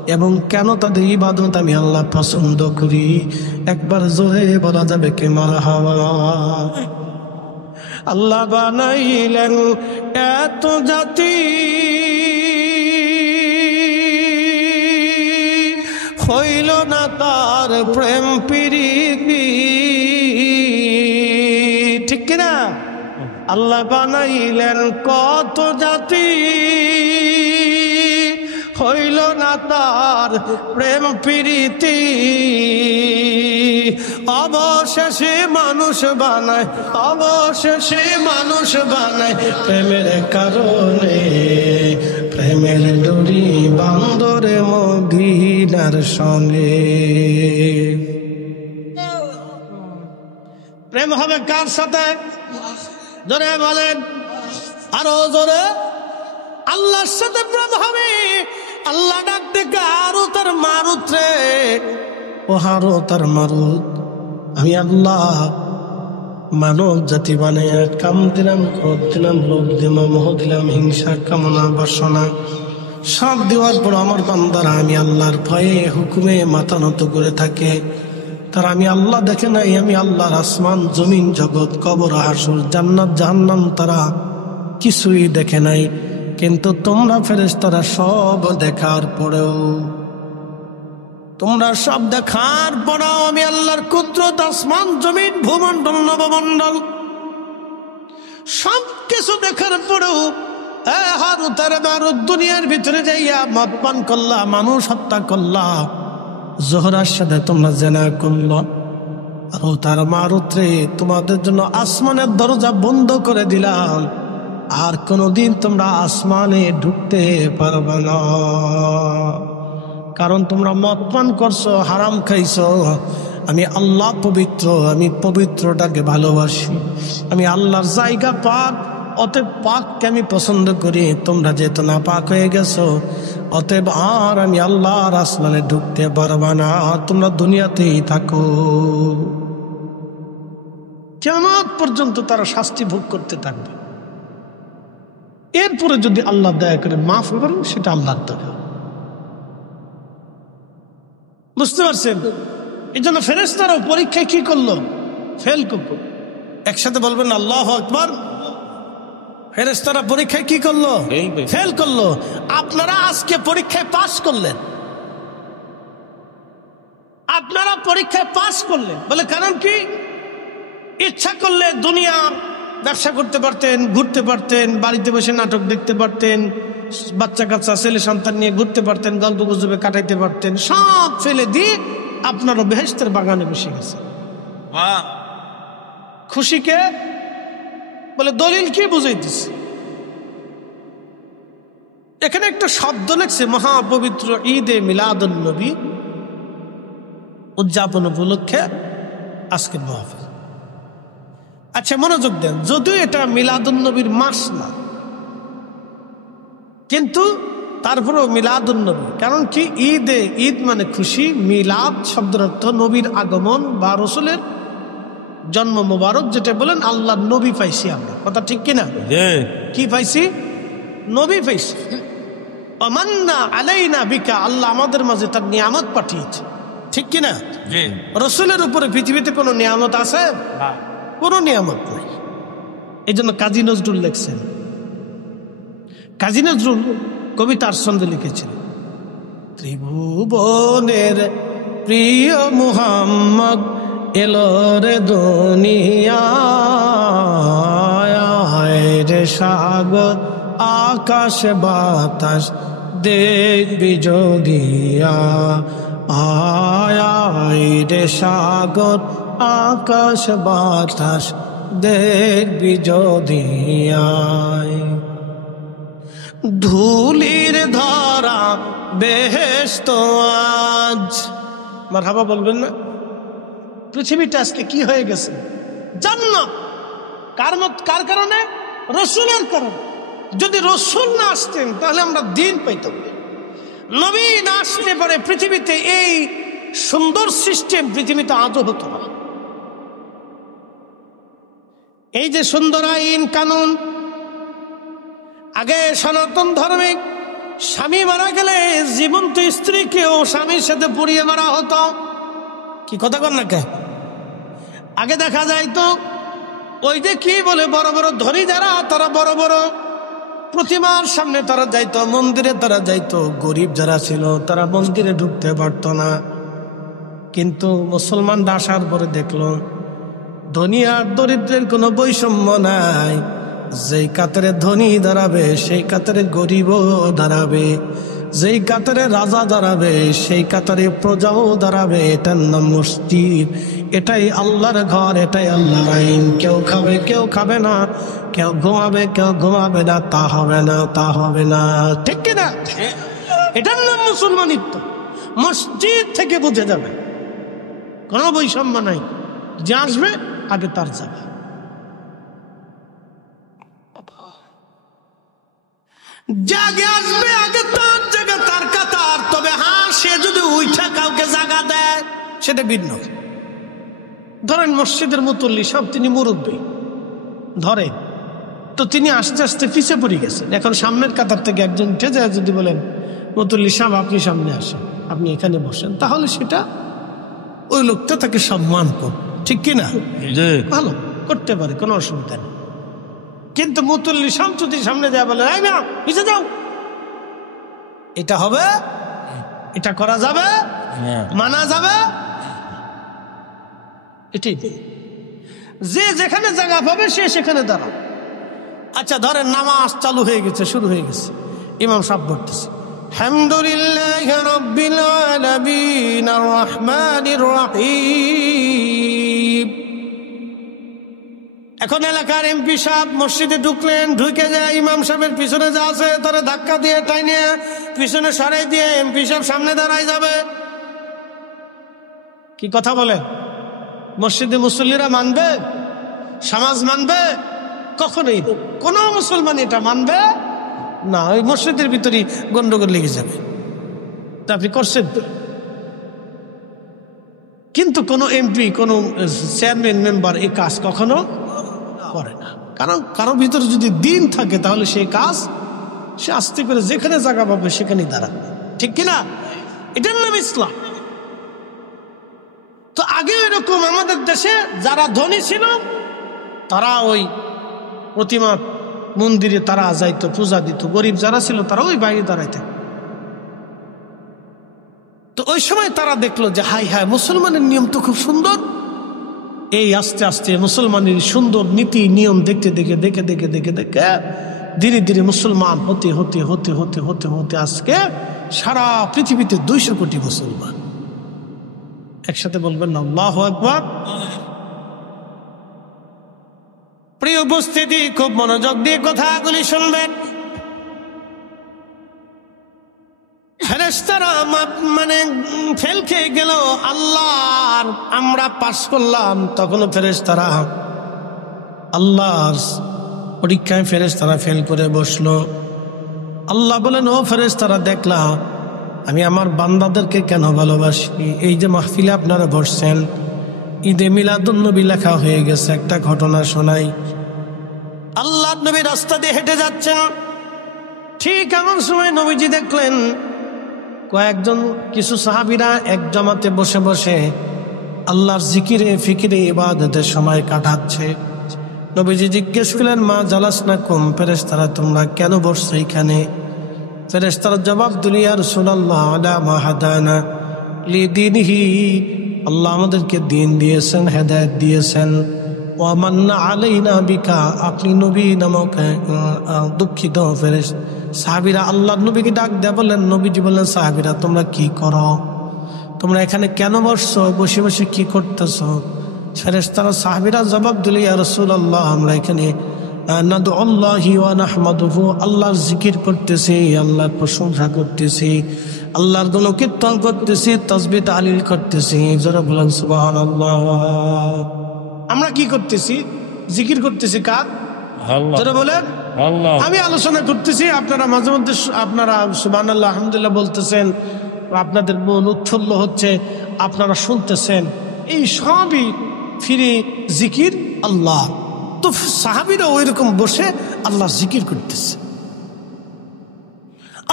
এবং কেন তাদের ইবাদত আমি আল্লাহ পছন্দ করি, একবার জোরে বলা যাবে কে মারহাবা। আল্লাহ বানাইলেন এত জাতি, হইল না তার প্রেম প্রীতি, ঠিক কিনা? আল্লাহ বানাইলেন কত জাতি, হইল না তার প্রেম প্রীতি, অবশেষে মানুষ বানায়, অবশেষে মানুষ বানায় প্রেমের কারণে, প্রেমের ডোরি বান্দরে মদিনার সঙ্গে। প্রেম হবে কার সাথে? জোরে বলেন, আরো জোরে। আল্লাহর সাথে প্রেম হবে। আল্লাহ ডাক ডেকে আরো তার মারুত রে, ও হারো তার মারুত, আমি আল্লাহ মানব জাতি বানিয়ে কাম দিলাম, ক্রোধ দিলাম, লোভ দিলাম, মোহ দিলাম, হিংসা, কামনা, বাসনা সব দেওয়ার পর আমার বান্দারা আমি আল্লাহর ভয়ে হুকুমে মাথা নত করে থাকে। তারা আমি আল্লাহ দেখে নাই, আমি আল্লাহর আসমান জমিন জগৎ কবর হাসর জান্নাত জাহান্নাম তারা কিছুই দেখে নাই। কিন্তু তোমরা ফেরেশতারা সব দেখার পরেও, তোমরা সব দেখার পরেও আমি আল্লাহর কুদরত, আসমান জমিন ভূমণ্ডল নবমণ্ডল সব কিছু দেখার পরেও হারুত আর মারুত দুনিয়ার ভিতরে যাইয়া মদ পান করলা, মানুষ হত্যা করলা, জোহরার সাথে তোমরা জেনা করলা, আর তার মারুত রে তোমাদের জন্য আসমানের দরজা বন্ধ করে দিলাম, আর কোনদিন তোমরা আসমানে ঢুকতে পারবে না। কারণ তোমরা মদ পান করছো, হারাম খাইছো। আমি আল্লাহ পবিত্র, আমি পবিত্রটাকে ভালোবাসি, আমি আল্লাহর জায়গা পাক, অতএব পাককে আমি পছন্দ করি। তোমরা যেহেতু না পাক হয়ে গেছো, অতএব আর আমি আল্লাহর আসমানে ঢুকতে পারবা না, তোমরা দুনিয়াতেই থাকো। কিয়ামত পর্যন্ত তারা শাস্তি ভোগ করতে থাকবে। এরপরে যদি আল্লাহ দয়া করে মাফ করেন, সেটা আল্লাহর দয়া। বুঝতে পারছেন? এই জন্য ফেরেশতারাও পরীক্ষায় কি করলো? ফেল করলো। একসাথে বলবেন আল্লাহু আকবার। ফেরেশতারা পরীক্ষায় কি করলো? ফেল করলো। আপনারা আজকে পরীক্ষায় পাস করলেন, আপনারা পরীক্ষায় পাস করলেন বলে কারণ কি? ইচ্ছা করলে দুনিয়া ব্যবসা করতে পারতেন, ঘুরতে পারতেন, বাড়িতে বসে নাটক দেখতে পারতেন, বাচ্চা কাচ্চা ছেলে সন্তান নিয়ে ঘুরতে পারতেন, গল্প গুজবে কাটাইতে পারতেন। সব ফেলে দিয়ে আপনারও বেহেশতের বাগানে বসে গেছে। খুশিকে বলে দলিল কি বুঝাইতেছে? এখানে একটা শব্দ লেখছে, মহাপবিত্র ঈদে মিলাদুন নবী উদযাপন উপলক্ষে আজকের মাহফিল। আচ্ছা মনোযোগ দেন, যদিও এটা মিলাদুন নবীর মাস না, কিন্তু তারপরেও মিলাদুন নবী। কারণ কি? ঈদে, ঈদ মানে খুশি, মিলাদ শব্দের অর্থ নবীর আগমন বা রসুলের জন্ম মোবারক, যেটা বলেন আল্লাহ নবী পাইছি আমরা, কথা ঠিক কিনা? কি পাইছি? নবী পাইছি। আমান্না আলাইনা বিকা, আল্লাহ আমাদের মাঝে তার নিয়ামত পাঠিয়েছে, ঠিক কিনা? রসুলের উপরে পৃথিবীতে কোনো নিয়ামত আছে? কোনো নিয়ামত নাই। এই জন্য কাজী নজরুল লিখছেন, কাজী নজরুল কবিতার ছন্দে লিখেছেন, ত্রিভুবনের প্রিয় মুহাম্মদ এলো রে দুনিয়ায়, রে সাগর আকাশ বাতাস দেখবি যদিয়া, আয় রে সাগর আকাশ বাতাস দেখবি যদিয়া, ধুলির ধরা বেহেশত আজ। মারহাবা বলবেন না? পৃথিবীটা আজকে কি হয়ে গেছে? জান্নাত। কার কারণে? রসুলের কারণে। যদি রসুল না আসতেন তাহলে আমরা দিন পাইতাম। নবী না আসতে পারে পৃথিবীতে এই সুন্দর সিস্টেম পৃথিবীতে আজও হতো না। এই যে সুন্দর আইন কানুন, আগে সনাতন ধর্মে স্বামী মারা গেলে জীবন্ত স্ত্রীকেও স্বামীর সাথে পুড়িয়ে মারা হতো। কি কথা কন না কে? আগে দেখা যায় তো ওই যে কি বলে বড় বড় ধনী যারা তারা বড় বড় প্রতিমার সামনে তারা যাইতো, মন্দিরে তারা যাইতো। গরিব যারা ছিল তারা মন্দিরে ঢুকতে পারত না। কিন্তু মুসলমানরা আসার পরে দেখলো ধনী আর দরিদ্রের কোনো বৈষম্য নাই। যেই কাতারে ধনী দাঁড়াবে সেই কাতারে গরিবও দাঁড়াবে, যেই কাতারে রাজা দাঁড়াবে সেই কাতারে প্রজাও দাঁড়াবে। এটার নাম মসজিদ, এটাই আল্লাহর ঘর, এটাই আল্লাহর আইন। কেউ খাবে কেউ খাবে না, কেউ ঘুমাবে কেউ ঘুমাবে না, তা হবে না, তা হবে না, ঠিক কিনা? এটার নাম মুসলমানিত্ব। মসজিদ থেকে বুঝে যাবে কোনো বৈষম্য নাই, যে আসবে আগে তার যাবে। জাগে আসবে আগে তার জায়গা, তার কাতার। তবে হ্যাঁ, সে যদি উঠা কাউকে জায়গা দেয় সেটা ভিন্ন। ধরেন মসজিদের মুতল্লি সব, তিনি মুরব্বী ধরেন, তো তিনি আস্তে আস্তে পিছে পড়ে গেছেন। এখন সামনের কাতার থেকে একজন উঠে যায়, যদি বলেন মুতল্লি সাহেব আপনি সামনে আসেন, আপনি এখানে বসেন, তাহলে সেটা ওই লোকটা তাকে সম্মান কর, ঠিক কিনা? ভালো করতে পারে, কোনো অসুবিধা নেই। কিন্তু মুতল্লি সাহেব যদি সামনে যায় বলে এই না পিছে যাও, এটা হবে? এটা করা যাবে? মানা যাবে? এটাই যে যেখানে জায়গা পাবে সে সেখানে দাঁড়াও। আচ্ছা ধরেন নামাজ চালু হয়ে গেছে, শুরু হয়ে গেছে, ইমাম সাহেব বলতেছে আলহামদুলিল্লাহি রাব্বিল আলামিন আর রহমানির রহিম। এখন এলাকার এমপি সাহেব মসজিদে ঢুকলেন, ঢুকে যায় ইমাম সাহেবের পিছনে যা আছে তারা ধাক্কা দিয়ে টাইনে পিছনে সরাই দিয়ে এমপি সাহেব সামনে দাঁড়ায় যাবে। কি কথা বলে? মসজিদে মুসল্লিরা মানবে? সমাজ মানবে? কখনোই কোন মুসলমান এটা মানবে না। ওই মসজিদের ভিতরে গন্ডগোল লেগে যাবে। তা আপনি করছেন তো? কিন্তু কোন এমপি, কোন চেয়ারম্যান, মেম্বার এই কাজ কখনো করে না। কারণ কারোর ভিতরে যদি দিন থাকে তাহলে সেই কাজ সে আস্তে করে যেখানে জায়গা পাবে সেখানেই দাঁড়াবে, ঠিক কিনা? এটার নাম ইসলাম। তো আগে এরকম আমাদের দেশে যারা ধনী ছিল তারা ওই প্রতিমা মন্দিরে তারা যাইতো, পূজা দিত। গরিব যারা ছিল তারা ওই বাইরে দাঁড়াইতেন। তো ওই সময় তারা দেখলো যে হাই হাই, মুসলমানের নিয়ম তো খুব সুন্দর। এই আস্তে আস্তে মুসলমানের সুন্দর নীতি নিয়ম দেখতে দেখে দেখে দেখে দেখে দেখে ধীরে ধীরে মুসলমান হতে হতে হতে হতে হতে হতে আজকে সারা পৃথিবীতে 200 কোটি মুসলমান। একসাথে বলবেন না আল্লাহু আকবার। প্রিয় উপস্থিতি, খুব মনোযোগ দিয়ে কথাগুলি শুনবেন। ফেরেশতারা মানে ফেল খেয়ে গেল, আল্লাহর আমরা পাস করলাম, তখনও ফেরেশতারা আল্লাহর পরীক্ষায় ফেরেশতারা ফেল করে বসলো। আল্লাহ বলেন ও ফেরেশতারা, দেখলাম আমি আমার বান্দাদেরকে কেন ভালোবাসি। এই যে মাহফিলে আপনারা বসছেন, ঈদে মিলাদুন্নবী লেখা হয়ে গেছে। একটা ঘটনা শোনাই। আল্লাহ নবী রাস্তা দিয়ে হেঁটে যাচ্ছেন, ঠিক এমন সময় নবীজি দেখলেন কয়েকজন কিছু সাহাবীরা এক জমাতে বসে বসে আল্লাহর জিকিরে ফিকিরে ইবাদতের সময় কাটাচ্ছে। নবীজি জিজ্ঞেস করলেন মা জালাসনাকুম, ফেরেশতারা তোমরা কেন বসছো এখানে? ফেরেশতারা জবাব দিল ইয়া রাসূলুল্লাহ আলা মা হাদানা লিদীনিহি, আল্লাহ আমাদেরকে দ্বীন দিয়েছেন, হেদায়েত দিয়েছেন। ওয়া মান্না আলাইনা বিকা, আপনি নবী নামক দুঃখিত ফেরেশতা। সাহাবীরা আল্লাহর নবীকে ডাক দেয়া বললেন, নবীজি বললেন সাহাবীরা তোমরা কি করো? তোমরা এখানে কেন বসছো? বসে বসে কি করতেছো? ফেরেশতারা সাহাবীরা জবাব দিল ইয়া রাসূলুল্লাহ আমরা এখানে নাদউল্লাহি ওয়া নাহমাদুহু, আল্লাহর জিকির করতেছি, আল্লাহর প্রশংসা করতেছি, আল্লাহর গুণকীর্তন করতেছি, তাসবিহ তাহলিল করতেছি। যারা বলেন সুবহানাল্লাহ। আমরা কি করতেছি? জিকির করতেছি। কার? আল্লাহ। যারা বলেন আল্লাহ। আমি আলোচনা করতেছি, আপনারা মাঝে মধ্যে আপনারা সুবহানাল্লাহ আলহামদুলিল্লাহ বলতেছেন, আপনাদের মন উৎফুল্ল হচ্ছে, আপনারা শুনতেছেন। এই সবই ফিরে জিকির আল্লাহ। তো সাহাবীরা ওই রকম বসে আল্লাহ জিকির করতেছে।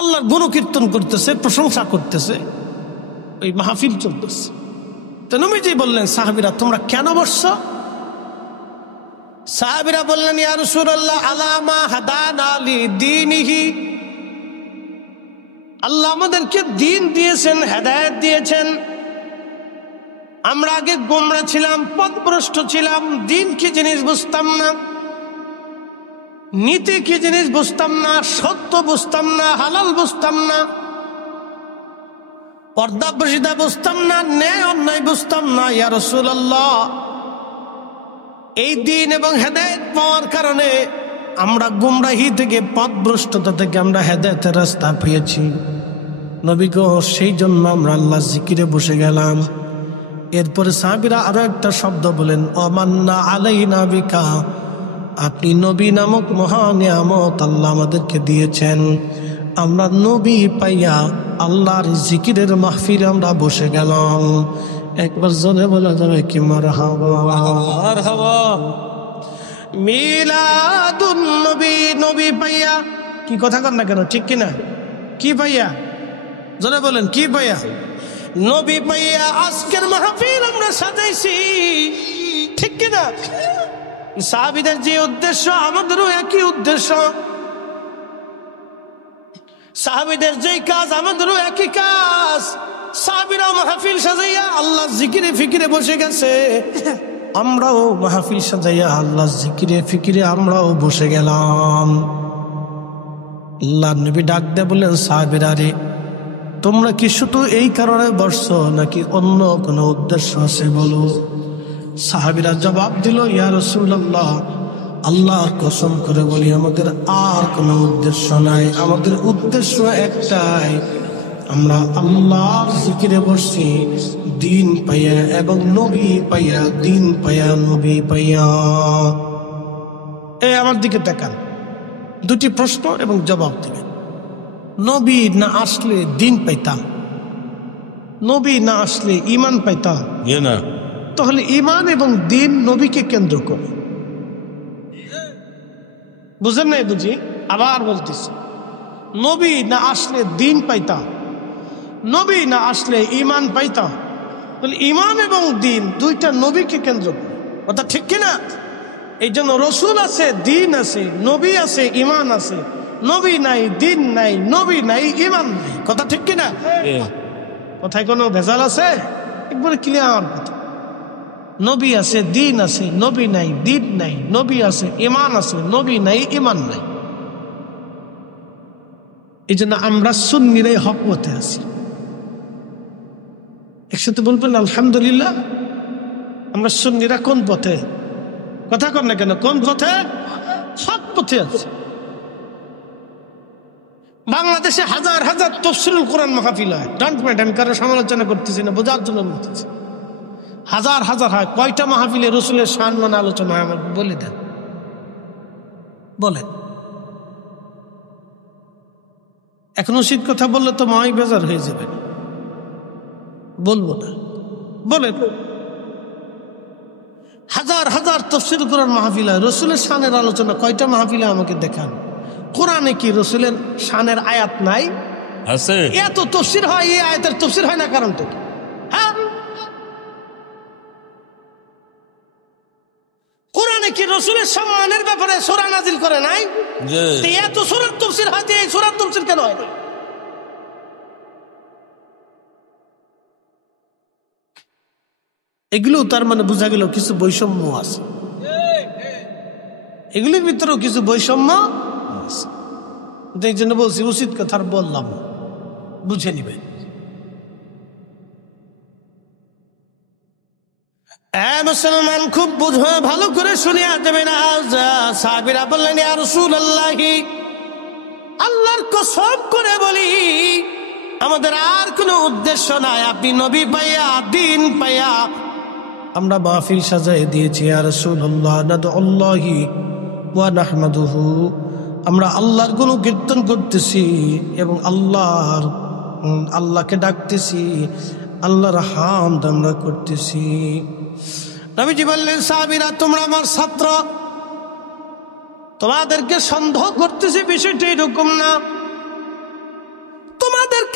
আল্লাহর গুণকীর্তন করতেছে, প্রশংসা করতেছে, ওই মাহফিল চলতেছে। তো নবীজি বললেন, সাহাবীরা তোমরা কেন বসছো? সাহাবীরা বললেন, ইয়া রাসূলুল্লাহ আলামা হাদানা লিদীনিহি, আল্লাহ আমাদেরকে দ্বীন দিয়েছেন, হেদায়েত দিয়েছেন। আমরা আগে গোমরা ছিলাম, পথভ্রষ্ট ছিলাম, দ্বীন কি জিনিস বুঝতাম না, নীতি কি জিনিস বুঝতাম না, সত্য বুঝতাম না, হালাল বুঝতাম না, পর্দা প্রসিদ্ধা বুঝতাম না, ন্যায় অন্যায় বুঝতাম না। ইয়া রাসূলুল্লাহ, এই দ্বীন এবং হেদায়েত পাওয়ার কারণে আমরা গুমরাহি থেকে, পথভ্রষ্টতা থেকে আমরা হেদায়েতের রাস্তা পেয়েছি। নবী গো, সেই জন্য আমরা আল্লাহ জিকিরে বসে গেলাম। এরপরে সাহাবীরা আরো একটা শব্দ বলেন, অমান্না আলাইনা বিকা, আপনি নবী নামক মহা নিয়ামত আল্লাহ আমাদেরকে দিয়েছেন। আমরা নবী পাইয়া আল্লাহর জিকিরের মাহফিলে আমরা বসে গেলাম। একবার জোরে বলা যাবে কি মারহাবা? মারহাবা। মিলাদুন নবী, নবী পাইয়া, কি কথা কন না কেন, ঠিক কিনা? কি পাইয়া? জোরে বলেন, কি পাইয়া? নবী পাইয়া আজকের মাহফিল আমরা সাজাইছি, ঠিক কিনা? সাহাবীদের যে উদ্দেশ্য, আমাদেরও একই উদ্দেশ্য। সাহাবীদের যেই কাজ, আমাদেরও একই কাজ। সাহাবীরা মাহফিল সাজাইয়া আল্লাহ জিকিরে ফিকিরে বসে গেছে, আমরাও মাহফিল সাজাইয়া আল্লাহ জিকিরে ফিকিরে আমরাও বসে গেলাম। আল্লাহ নবী ডাক দিয়ে বললেন, সাহাবীরা রে, তোমরা কি শুধু এই কারণে বসছো নাকি অন্য কোনো উদ্দেশ্য আছে বলো? সাহাবীরা জবাব দিল, ইয়া রাসূলুল্লাহ, আল্লাহর কসম করে বলি আমাদের আর কোনো উদ্দেশ্য নাই, আমাদের উদ্দেশ্য একটাই, আমরা আল্লাহর জিকিরে বসছি দ্বীন পাইয়া এবং নবী পাইয়া, দ্বীন পাইয়া নবী পাইয়া। এই আমার দিকে তাকান, দুটি প্রশ্ন এবং জবাব দিবেন। নবী না আসলে দ্বীন পাইতাম, নবী না আসলে ঈমান পাইতাম না, তাহলে ঈমান এবং দ্বীন নবীকে কেন্দ্র করে। বুঝেন নাই? বুঝি, আবার বলতেছি, নবী না আসলে দ্বীন পাইতাম, নবী না আসলে ঈমান পাইতাম, তাহলে ঈমান এবং দ্বীন দুইটা নবীকে কেন্দ্র করে, কথা ঠিক কিনা? এই জন্য রসুল আছে, দ্বীন আছে, নবী আছে, ঈমান আছে। নবী নাই, দ্বীন নাই, নবী নাই, ঈমান নাই, কথা ঠিক কিনা? কথায় কোনো ভেজাল আছে? একবারে ক্লিয়ার কথা। নবী আছে, দ্বীন আছে, নবী নাই, দ্বীন নাই, নবী আছে, ঈমান আছে, নবী নাই, ঈমান নাই। এই জন্য আমরা সুন্নিরাই হক পথে আছি। একসাথে বলবেন আলহামদুলিল্লাহ। আমরা সুন্নিরা কোন পথে? কথা কর না কেন, কোন পথে? হক পথে আছে। বাংলাদেশে হাজার হাজার তাফসীরুল কোরআন মাহফিল হয়। ডোন্ট মাইন্ড, আমি কারো সমালোচনা করতেছি না, বোঝার জন্য বলতেছি। হাজার হাজার হয়। কয়টা মাহফিলে রসুলের শান মানে আলোচনা হয় আমাকে বলে দেন, বলেন। এখন উচিত কথা বললে তো মাই বেজার হয়ে যাবে, বলবো না, বলেন। হাজার হাজার তাফসীরুল কোরআন মাহফিল হয়, রসুলের শানের আলোচনা কয়টা মাহফিলে আমাকে দেখান। কোরআনে কি রসুলের শানের আয়াত নাই? আছে। এত তাফসীর হয়, এই আয়াতের তাফসীর হয় না, কারণটা কি? হ্যাঁ, কোরআনে কি রসুলের সম্মানের ব্যাপারে সূরা নাজিল করে নাই? এত সূরার তাফসীর হয়, এই সূরার তাফসীর কেন হয়? এগুলো তার মানে বোঝা গেল কিছু বৈষম্য আছে, এগুলোর ভিতরেও কিছু বৈষম্য আছে। এই জন্য বলছি, উচিত কথা বললাম, বুঝে নিবেন। মুসলমান খুব বুঝে ভালো করে শুনিয়া দেবেন। সাহাবীরা বললেন, ইয়া রাসূলুল্লাহ, আল্লাহর কসম করে বলি আমাদের আর কোনো উদ্দেশ্য নাই, আপনি নবী পাইয়া, দ্বীন পাইয়া আমরা মাহফিল সাজাই দিয়েছি। ইয়া রাসূলুল্লাহ, নাদউল্লাহি ওয়া নাহমাদুহু, আমরা আল্লাহর গুণকীর্তন করতেছি এবং আল্লাহকে ডাকতেছি, আল্লাহর হামদ আমরা করতেছি। নবীজি বললেন, সাহাবীরা তোমরা আমার ছাত্র, তোমাদেরকে সন্দেহ করতেছি বিষয়টা এরকম না।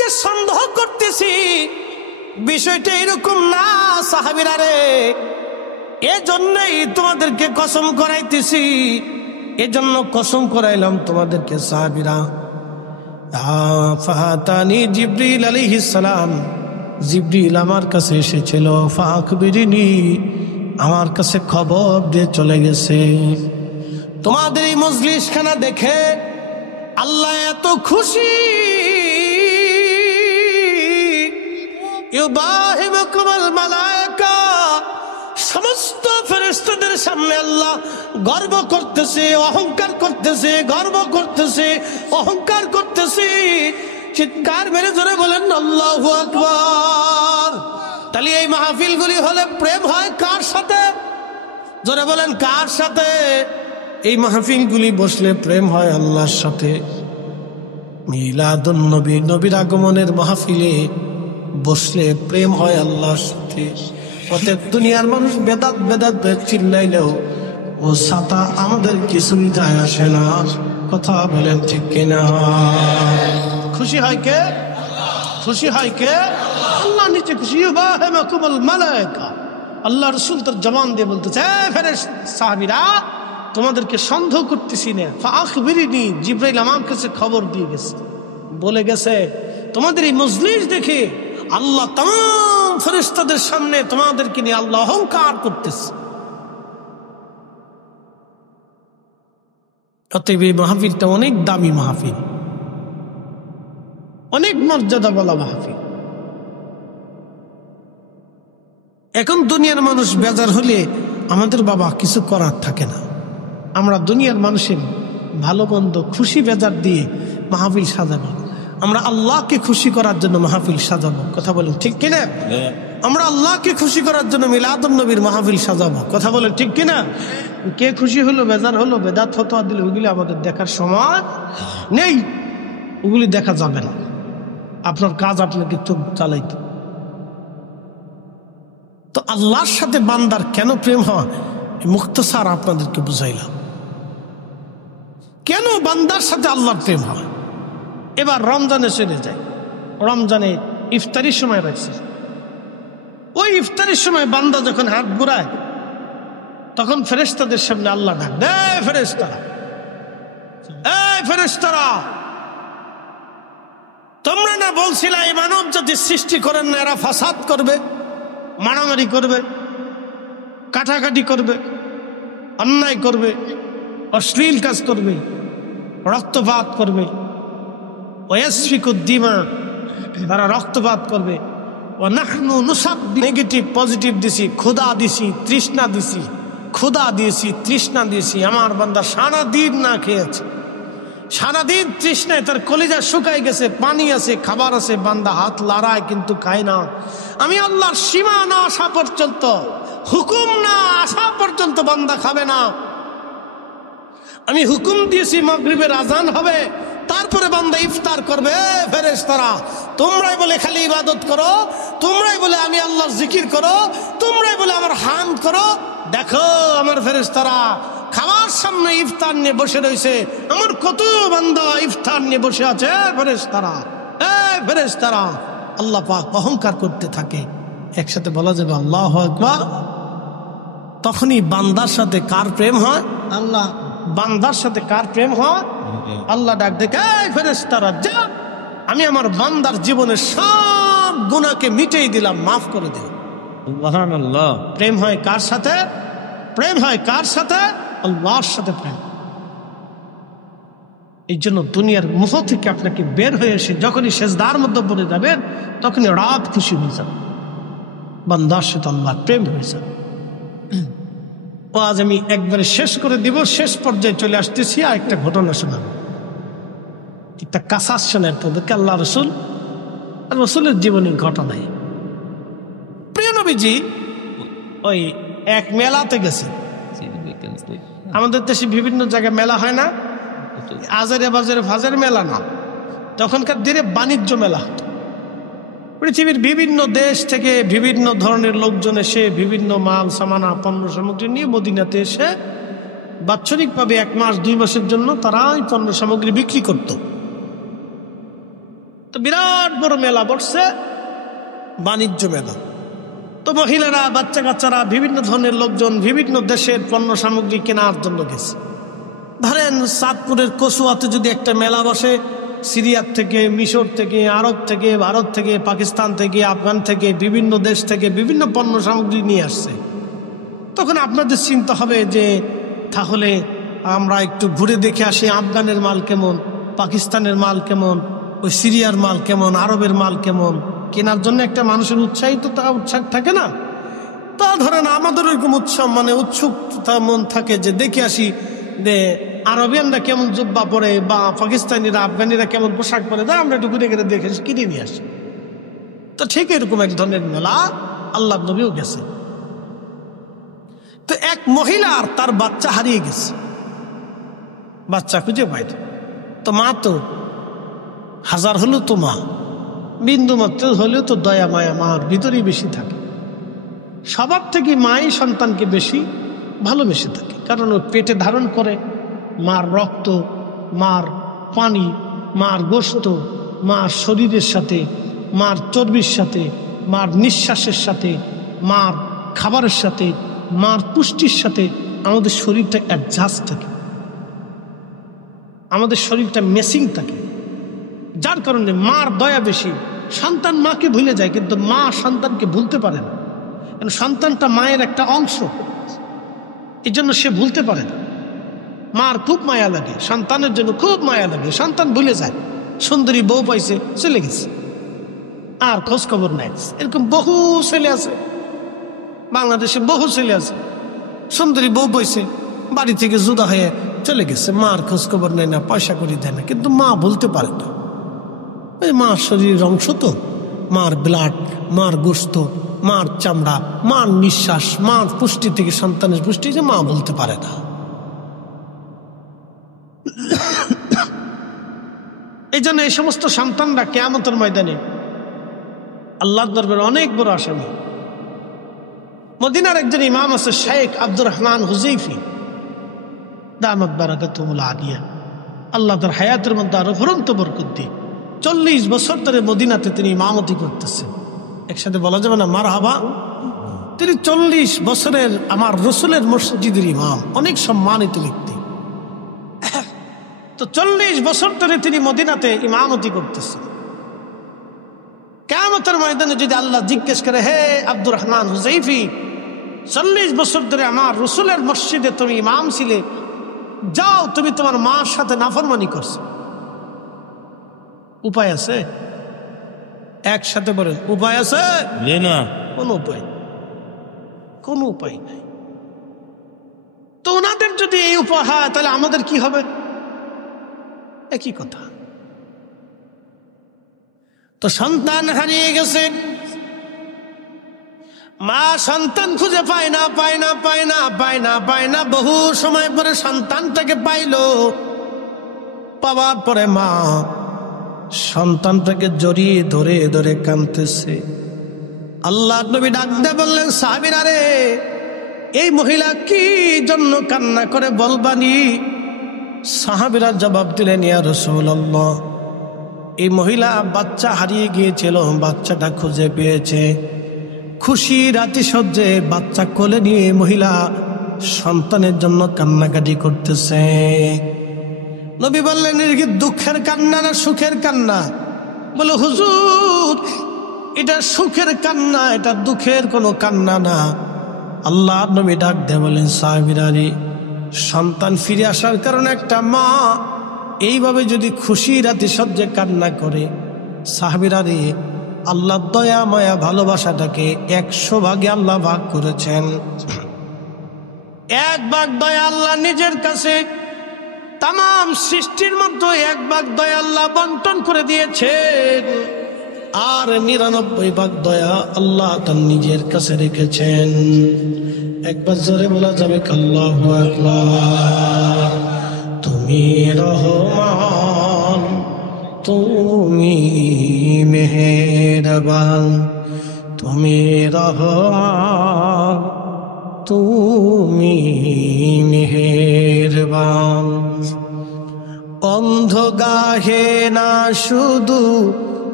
সন্দেহ করতেছি বিষয়টা এরকম না সাহাবীরা রে, এজন্যই তোমাদেরকে কসম করাইতেছি, এজন্য কসম করাইলাম তোমাদেরকে সাহাবীরা। ফাতানি জিবরিল আলাইহিস সালাম, জিবরিল আমার কাছে এসেছিল, ফাখবিরিনি, আমার কাছে খবর দিয়ে চলে গেছে। তোমাদের এই মজলিসখানা দেখে আল্লাহ এত খুশি, ইউবাহিবুকুমুল মালায়েকা, সমস্ত ফেরেশতাদের সামনে আল্লাহ গর্ব করতেছে, অহংকার করতেছে, গর্ব করতেছে, অহংকার করতেছে। চিৎকার মেরে জোরে বলেন আল্লাহু আকবার। তাহলে এই মাহফিলগুলি হলে প্রেম হয় কার সাথে? জোরে বলেন কার সাথে? এই মাহফিলগুলি বসলে প্রেম হয় আল্লাহর সাথে। মিলাদুন নবী, নবীর আগমনের মাহফিলে বসলে প্রেম হয় আল্লাহর সাথে। প্রত্যেক দুনিয়ার মানুষ বেদাত বেদাত চিল্লাইলেও ও সাতা আমাদের কিছুই যায় আসে না। কথা বলেন ঠিক কিনা? খুশি হয় কে? খুশি হয় কে? আল্লাহ নিচে খুশি। ইউবাহিবুকুমুল মালায়েকা, আল্লাহ রাসূল তার জবান দিয়ে বলতেছে, ফেরেশতা সাহাবীরা তোমাদেরকে সন্দেহ করতেছি না। ফাখবিরিনি, জিবরাইল আমার কাছে খবর দিয়ে গেছে, বলে গেছে তোমাদের এই মজলিস দেখে আল্লাহ तमाम ফেরেশতাদের সামনে তোমাদেরকে নিয়ে আল্লাহ অহংকার করতেছে। অতএব এই মাহফিলটা অনেক দামি মাহফিল, অনেক মর্যাদা বলা মাহফিল। এখন দুনিয়ার মানুষ বেজার হলে আমাদের বাবা কিছু করার থাকে না। আমরা দুনিয়ার মানুষের ভালো মন্দ খুশি বেজার দিয়ে মাহফিল সাজাবো। আমরা আল্লাহকে খুশি করার জন্য মাহফিল সাজাবো। কথা বলেন ঠিক কিনা? আমরা আল্লাহকে খুশি করার জন্য মিলাদুন নবীর মাহফিল সাজাবো। কথা বলেন ঠিক কিনা? কে খুশি হলো, বেজার হলো, বেদাত ফতোয়া দিলে ওগুলি আমাদের দেখার সময় নেই, ওগুলি দেখা যাবে না। আপনার কাজ আপনাকে চোখ চালাইতে। তো আল্লাহর সাথে বান্দার কেন প্রেম হয় মুখতাসার আপনাদেরকে বুঝাইলাম। কেন বান্দার সাথে আল্লাহর প্রেম হয়? এবার রমজানে চলে যায়। রমজানে ইফতারির সময় রয়েছে, ওই ইফতারির সময় বান্দা যখন হাত ঘুরায় তখন ফেরেশতাদের সামনে আল্লাহ ডাক দেয়, ফেরেশতারা, এই ফেরেশতারা, তোমরা না বলছিলে এই মানব জাতি সৃষ্টি করেন না, এরা ফাসাদ করবে, মারামারি করবে, কাটাকাটি করবে, অন্যায় করবে, অশ্লীল কাজ করবে, রক্তপাত করবে, ওয়াসফিকুদ্দিমা, তারা রক্তপাত করবে। ও নাহনু নুসাব, নেগেটিভ পজিটিভ দিছি, ক্ষুধা দিছি, তৃষ্ণা দিছি, ক্ষুধা দিয়েছি, তৃষ্ণা দিয়েছি। আমার বান্দা সারাদিন না খেয়েছে, সারাদিন তৃষ্ণায় তার কলিজা শুকাই গেছে, পানি আছে, খাবার আছে, বান্দা হাত লড়ায় কিন্তু খায় না। আমি আল্লাহর সীমা না আসা পর্যন্ত, হুকুম না আসা পর্যন্ত বান্দা খাবে না। আমি হুকুম দিয়েছি মাগরিবের আজান হবে, তারপরে বান্দা ইফতার করবে। ফেরেশতারা, তোমরাই বলে খালি ইবাদত করো, তোমরাই বলে আমি আল্লাহর জিকির করো, তোমরাই বলে আমার হামদ করো। দেখো আমার ফেরেশতারা খাওয়ার সামনে ইফতার নিয়ে বসে রয়েছে, আমার কত বান্দা ইফতার নিয়ে বসে আছে। ফেরেশতারা, ফেরেশতারা, আল্লাহ পাক অহংকার করতে থাকে। একসাথে বলা যাবে আল্লাহু আকবার। তখনই বান্দার সাথে কার প্রেম হয়? আল্লাহ। বান্দার সাথে কার প্রেম হয়? আল্লাহ ডাক দেখে, ফেরেশতারা যা, আমি আমার বান্দার জীবনের সব গুনাহকে মিটিয়ে দিলাম, মাফ করে দিলাম। সুবহানাল্লাহ। প্রেম হয় কার সাথে? প্রেম হয় কার সাথে? আল্লাহর সাথে প্রেম। এই জন্য দুনিয়ার মুখ থেকে আপনাকে বের হয়ে এসে যখনই সেজদার মধ্যে পড়ে যাবেন তখনই রাত খুশি হয়ে যাবে, বান্দার সাথে আল্লাহর প্রেম হয়ে যাবে। ও আজ আমি একবারে শেষ করে দিব, শেষ পর্যায়ে চলে আসতেছি। আর একটা ঘটনা শোনাবো, একটা কাসাস শোনেন তাদেরকে, আল্লাহ রসুল আর রসুলের জীবনের ঘটনায়। প্রিয় নবীজি ওই এক মেলাতে গেছে। আমাদের দেশে বিভিন্ন জায়গায় মেলা হয় না, আজারে বাজারে ফাজের মেলা না, তখনকার দিনে বাণিজ্য মেলা হতো। পৃথিবীর বিভিন্ন দেশ থেকে বিভিন্ন ধরনের লোকজন এসে বিভিন্ন মাল সামানা পণ্য সামগ্রী নিয়ে মদিনাতে এসে বাৎসরিকভাবে 1 মাস 2 মাসের জন্য তারা এই পণ্য সামগ্রী বিক্রি করত। তো বিরাট বড় মেলা বসছে, বাণিজ্য মেলা। তো মহিলারা, বাচ্চা কাচ্চারা, বিভিন্ন ধরনের লোকজন বিভিন্ন দেশের পণ্য সামগ্রী কেনার জন্য গেছে। ধরেন চাঁদপুরের কচুয়াতে যদি একটা মেলা বসে, সিরিয়ার থেকে, মিশর থেকে, আরব থেকে, ভারত থেকে, পাকিস্তান থেকে, আফগান থেকে, বিভিন্ন দেশ থেকে বিভিন্ন পণ্য সামগ্রী নিয়ে আসছে, তখন আপনাদের চিন্তা হবে যে তাহলে আমরা একটু ঘুরে দেখে আসি আফগানের মাল কেমন, পাকিস্তানের মাল কেমন, ওই সিরিয়ার মাল কেমন, আরবের মাল কেমন, কেনার জন্য একটা মানুষের উৎসাহ থাকে না? তা ধরেন আমাদের ওইরকম উৎসুকতা মন থাকে যে দেখে আসি যে আরবিয়ানরা কেমন জুব্বা পরে বা পাকিস্তানিরা, আফগানিরা কেমন পোশাক পরে, তা আমরা একটু ঘুরে ঘুরে দেখে কিনে নিয়ে আসি। তো ঠিক এরকম এক ধরনের মেলা আল্লাহ নবীও গেছে। তো এক মহিলার তার বাচ্চা হারিয়ে গেছে, বাচ্চা খুঁজে পাইত। তো মা তো হাজার হলেও তো মা, বিন্দু মাত্র হলেও তো দয়া মায়া মার ভিতরেই বেশি থাকে। সবার থেকে মাই সন্তানকে বেশি ভালোবেসে থাকে, কারণ ও পেটে ধারণ করে মার রক্ত, মার পানি, মার গোশত, মার শরীরের সাথে, মার চর্বির সাথে, মার নিঃশ্বাসের সাথে, মার খাবারের সাথে, মার পুষ্টির সাথে আমাদের শরীরটা অ্যাডজাস্ট থাকে, আমাদের শরীরটা মেসিং থাকে। যার কারণে মার দয়া বেশি। সন্তান মাকে ভুলে যায়, কিন্তু মা সন্তানকে ভুলতে পারে না, কারণ সন্তানটা মায়ের একটা অংশ, এই জন্য সে ভুলতে পারে না। মার খুব মায়া লাগে, সন্তানের জন্য খুব মায়া লাগে, সন্তান ভুলে যায়। সুন্দরী বউ পাইছে, চলে গেছে, আর খোঁজ খবর নাই। এরকম বহু ছেলে আছে, বাংলাদেশে বহু ছেলে আছে, সুন্দরী বউ পাইছে, বাড়ি থেকে জুদা হয়ে চলে গেছে, মার খোঁজ খবর নেয় না, পয়সা করি দেয় না, কিন্তু মা ভুলতে পারে না। ওই মার শরীরের অংশ তো, মার ব্লাড, মার গোশত, মার চামড়া, মার নিঃশ্বাস, মার পুষ্টি থেকে সন্তানের পুষ্টি, যে মা বলতে পারে না। এই জন্য এই সমস্ত সন্তানরা কিয়ামতের ময়দানে আল্লাহর দরবারে অনেক বড় আসামি। মদিনার একজন ইমাম আছে, শেখ আব্দুর রহমান হুযাইফি দামাত বারাকাতুহুল আলিয়া, আল্লাহ তার হায়াতের মধ্যে আরো ফুরন্ত বরকত দিয়ে 40 বছর ধরে মদিনাতে তিনি ইমামতি করতেছেন। একসাথে বলা যাবে না মারহাবা। তিনি 40 বছরের আমার রসুলের মসজিদের ইমাম, অনেক সম্মানিত ব্যক্তি। তো 40 বছর ধরে তিনি মদিনাতে ইমামতি করতেছেন। কিয়ামতের ময়দানে যদি আল্লাহ জিজ্ঞেস করে, হে আব্দুর রহমান হুযাইফি, 40 বছর ধরে আমার রসুলের মসজিদে তুমি ইমাম ছিলে, যাও তুমি তোমার মার সাথে নাফরমানি করছো, উপায় আছে? একসাথে বলেন, উপায় আছে? না, কোন উপায়, কোন উপায় নাই। তো ওনাদের যদি এই উপায় হয়, তাহলে আমাদের কি হবে? একই কথা। তো সন্তান হারিয়ে গেছে, মা সন্তান খুঁজে পায় না, পায় না, পায় না, পায় না, পায় না। বহু সময় পরে সন্তানটাকে পাইলো, পাওয়ার পরে মা সন্তানটাকে জড়িয়ে ধরে ধরে কাঁদতেছে। আল্লাহ নবী ডাক দিয়ে বললেন, সাহাবীরা রে, এই মহিলা কি জন্য কান্না করে বলবানি? সাহাবীরা জবাব দিলেন, ইয়া রাসূলুল্লাহ, এই মহিলা বাচ্চা হারিয়ে গিয়েছিল, বাচ্চাটা খুঁজে পেয়েছে। খুশি রাতিসজ্জে বাচ্চা কোলে নিয়ে মহিলা সন্তানের জন্য কান্নাকাটি করতেছে। নবী বললেন, এর কি দুঃখের কান্না না সুখের কান্না? বলে, হুজুর, এটা সুখের কান্না, এটা দুঃখের কোনো কান্না না। আল্লাহ নবী ডাক দিয়ে বলেন, সাহাবীরা রে, সন্তান ফিরে আসার কারণে একটা মা এইভাবে যদি খুশি রাতিসজ্জে কান্না করে, সাহাবীরা রে, আল্লাহ দয়া মায়া ভালোবাসাটাকে 100 ভাগে আল্লাহ ভাগ করেছেন। 1 ভাগ দয়া আল্লাহ নিজের কাছে, তাম সৃষ্টির মধ্যে 1 ভাগ দয়া আল্লাহ বন্টন করে দিয়েছেন, আর 99 ভাগ দয়া আল্লাহ তার নিজের কাছে রেখেছেন। একবার জোরে বলা যাবে আল্লাহু আকবার। তুমি রহমান, তুমি মেহেরবান, তুমি রহমান, তুমি মেহেরবান। অন্ধ গাহে না শুধু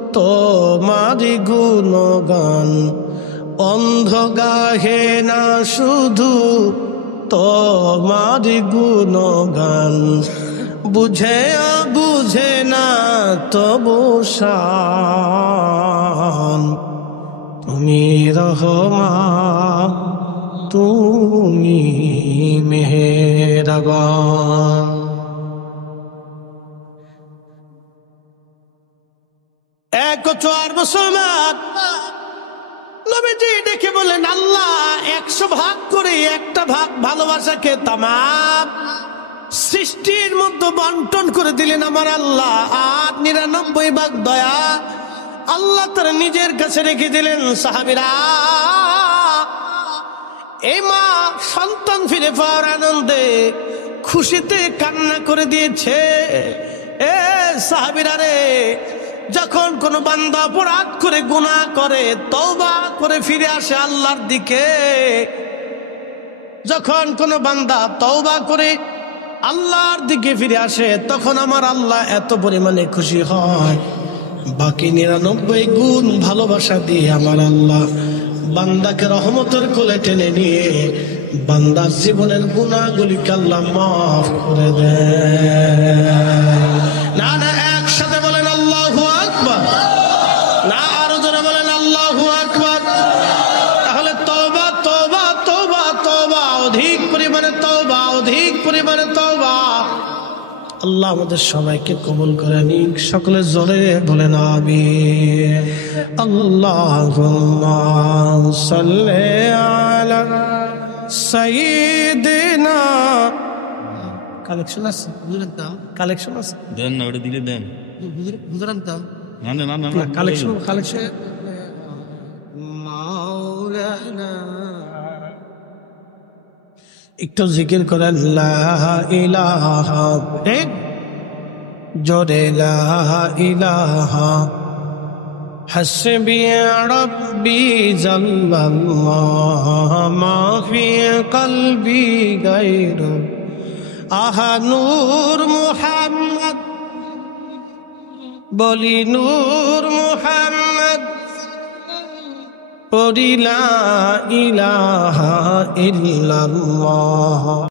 তোমারি গুণগান, অন্ধ গাহে না শুধু তোমারি গুণগান, বুঝে বুঝে না তবু শান। তুমি রহমান, তুমি মেহেরবান। এক চোয়ার মুসলমান নবীজি ডেকে বলেন, আল্লাহ 100 ভাগ করে একটা ভাগ ভালোবাসাকে তামাম সৃষ্টির মধ্যে বন্টন করে দিলেন আমার আল্লাহ, আর 99 ভাগ দয়া আল্লাহ তার নিজের কাছে রেখে দিলেন। সাহাবীরা এই মা সন্তান ফিরে পাওয়ার আনন্দে খুশিতে কান্না করে দিয়েছে। এ সাহাবীরা রে, যখন কোন বান্দা অপরাধ করে গুনাহ করে তওবা করে ফিরে আসে আল্লাহর দিকে, যখন কোন বান্দা তওবা করে আল্লাহর দিকে ফিরে আসে, তখন আমার আল্লাহ এত পরিমাণে খুশি হয়, বাকি 99 গুণ ভালোবাসা দিয়ে আমার আল্লাহ বান্দাকে রহমতের কোলে টেনে নিয়ে বান্দার জীবনের গুনাহগুলিকে আল্লাহ মাফ করে দেয়। না না, একসাথে বলেন আল্লাহু আকবার। না, আরো জোরে বলেন আল্লাহু আকবার। তাহলে তওবা তওবা তওবা তওবা, অধিক পরিমাণে তওবা, অধিক পরিমাণে তওবা। আল্লাহ আমাদের সবাইকে কবুল করে নিক। সকলে জোরে বলেন আমিন। আল্লাহুম্মা সাল্লি আলা সাইয়্যিদিনা। কালেকশন আছে, হুজুরের দাম কালেকশন আছে, দেন না, ওটা দিলে দেন। হুজুরের দাম না না না না, কালেকশন মাওলানা। একটু জিকির করেন লা ইলাহা, জোরে লা ইলাহা, হাসবি রাব্বি জাল্লাল্লাহ, মা ফি কলবি গায়রু। আহা নূর মুহাম্মদ, বলি নূর মুহাম্মদ, পড়ি লা ইলাহা ইল্লাল্লাহ।